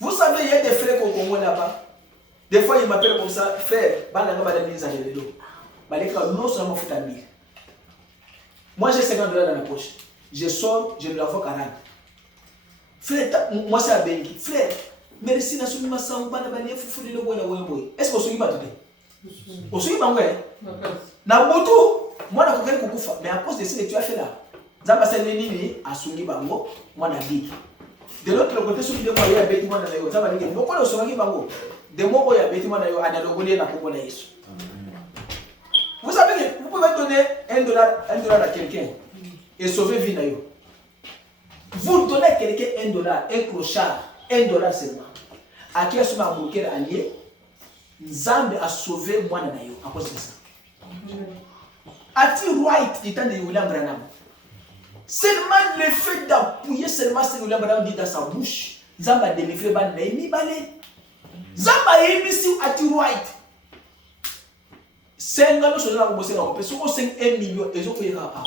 Vous savez, il y a des frères qu'on connaît là-bas. Des fois, ils m'appellent comme ça, frère, moi, j'ai 50 dollars dans la poche. Je sors, je lui envoie 40. Frère, moi, c'est à Bengi. Frère, merci, est-ce que vous souvenez pas tout? Vous souvenez pas? Na moto, moi, je suis kukufa. Mais à cause de ce que tu as fait là, Zamba Senini a soumis bango, moi, na big. De l'autre côté, celui de moi, il y a bêti, moi, na yo. Zamba Senini, pourquoi le soumis bango? De moi, il y a bêti, moi, na yo, à Nalogoni, na Congo, na Yesu. Vous savez que vous pouvez donner $1 à quelqu'un et sauver vie na yo. Vous donnez à quelqu'un $1, un clochard, $1 seulement. À qui est-ce que ma bouquet allié? Nzambe a sauvé moi na yo à cause de ça. A-t-il right du temps de William Branham? Seulement le fait d'appuyer seulement ce que William Branham dit dans sa bouche, Nzambe a délivré ban na emi balé. Nzambe a émis si a-t-il right? 5 ans sur la bosser na pe soko 5 million ezo ko yeka awa.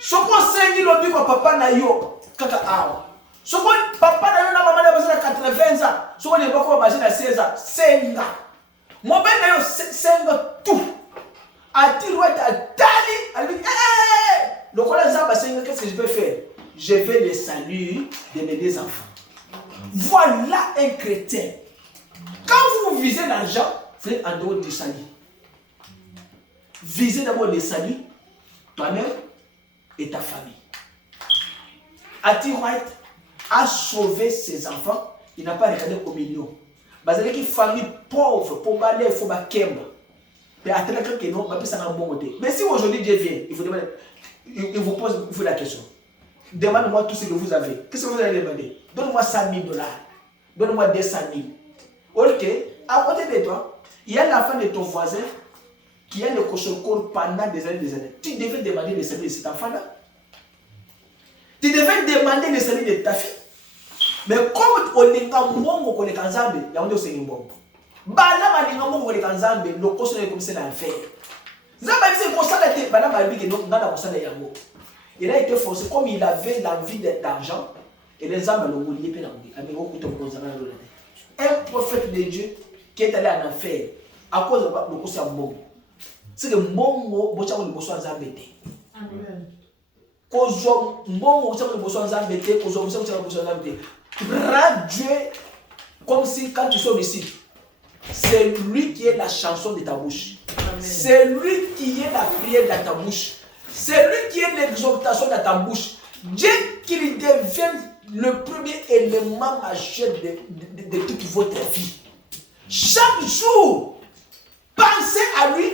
Soko 5 lobi ko papa na yo kaka awa. Soko papa na yo na mama na basa 80 ans. Soko ne bako ba na 16 ans. 5 ans. Mon ben na yo 5 ans tout. A-t-il right à Dali? Elle dit donc on a Nzamba 5 ans, qu'est-ce que je vais faire? Je vais les saluer de mes deux enfants. Voilà un chrétien. Quand vous visez l'argent, faites en dehors du salut. Visez d'abord le salut, toi-même et ta famille. A-t-il right à sauver ses enfants? Il n'a pas regardé au milieu. Parce que une famille pauvre, pour aller, il faut ma kemba. Mais à tel que non, ma ça un bon côté. Mais si aujourd'hui Dieu vient, il vous pose la question. Demandez-moi tout ce que vous avez. Qu'est-ce que vous allez demander? Donne-moi $100,000. Donne-moi 200,000. Ok, à côté de toi, il y a l'enfant de ton voisin qui a le cochon-corps pendant des années, des années. Tu devais demander le salut de cet enfant-là. Tu devais demander le salut de ta fille. Mais comme on est en mongo, on est en Zambie, il y a un autre mongo. Bala malinga mongo on est en Zambie, le cochon est comme ça dans le fer. Zambie c'est pour ça que bala malinga qui donc dans la personne yango. Il a été forcé comme il avait l'envie d'argent et les Zambie l'ont oublié pe na oublié. Un prophète de Dieu qui est allé en enfer à cause de le cochon mongo. C'est que mongo bocha ko liboso Nzambe te. Amen. Kozo mongo bocha ko liboso Nzambe te, kozo bocha ko liboso Nzambe te. Rends Dieu comme si quand tu sors ici, c'est lui qui est la chanson de ta bouche. C'est lui qui est la prière dans ta bouche. C'est lui qui est l'exhortation dans ta bouche. Dieu qu'il devienne le premier élément majeur de toute votre vie. Chaque jour, pensez à lui.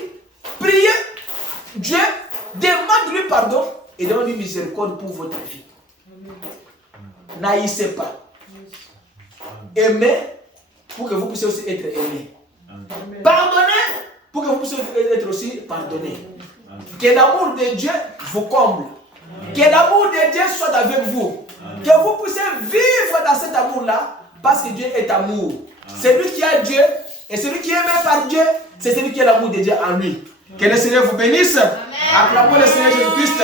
Priez Dieu, demande-lui pardon et demande-lui miséricorde pour votre vie. N'haïssez pas. Aimez pour que vous puissiez aussi être aimé. Pardonnez pour que vous puissiez être aussi pardonné. Que l'amour de Dieu vous comble. Que l'amour de Dieu soit avec vous. Que vous puissiez vivre dans cet amour-là parce que Dieu est amour. C'est lui qui a Dieu et celui qui est aimé par Dieu, c'est celui qui a l'amour de Dieu en lui. Que le Seigneur vous bénisse. Acclamons le Seigneur Jésus-Christ.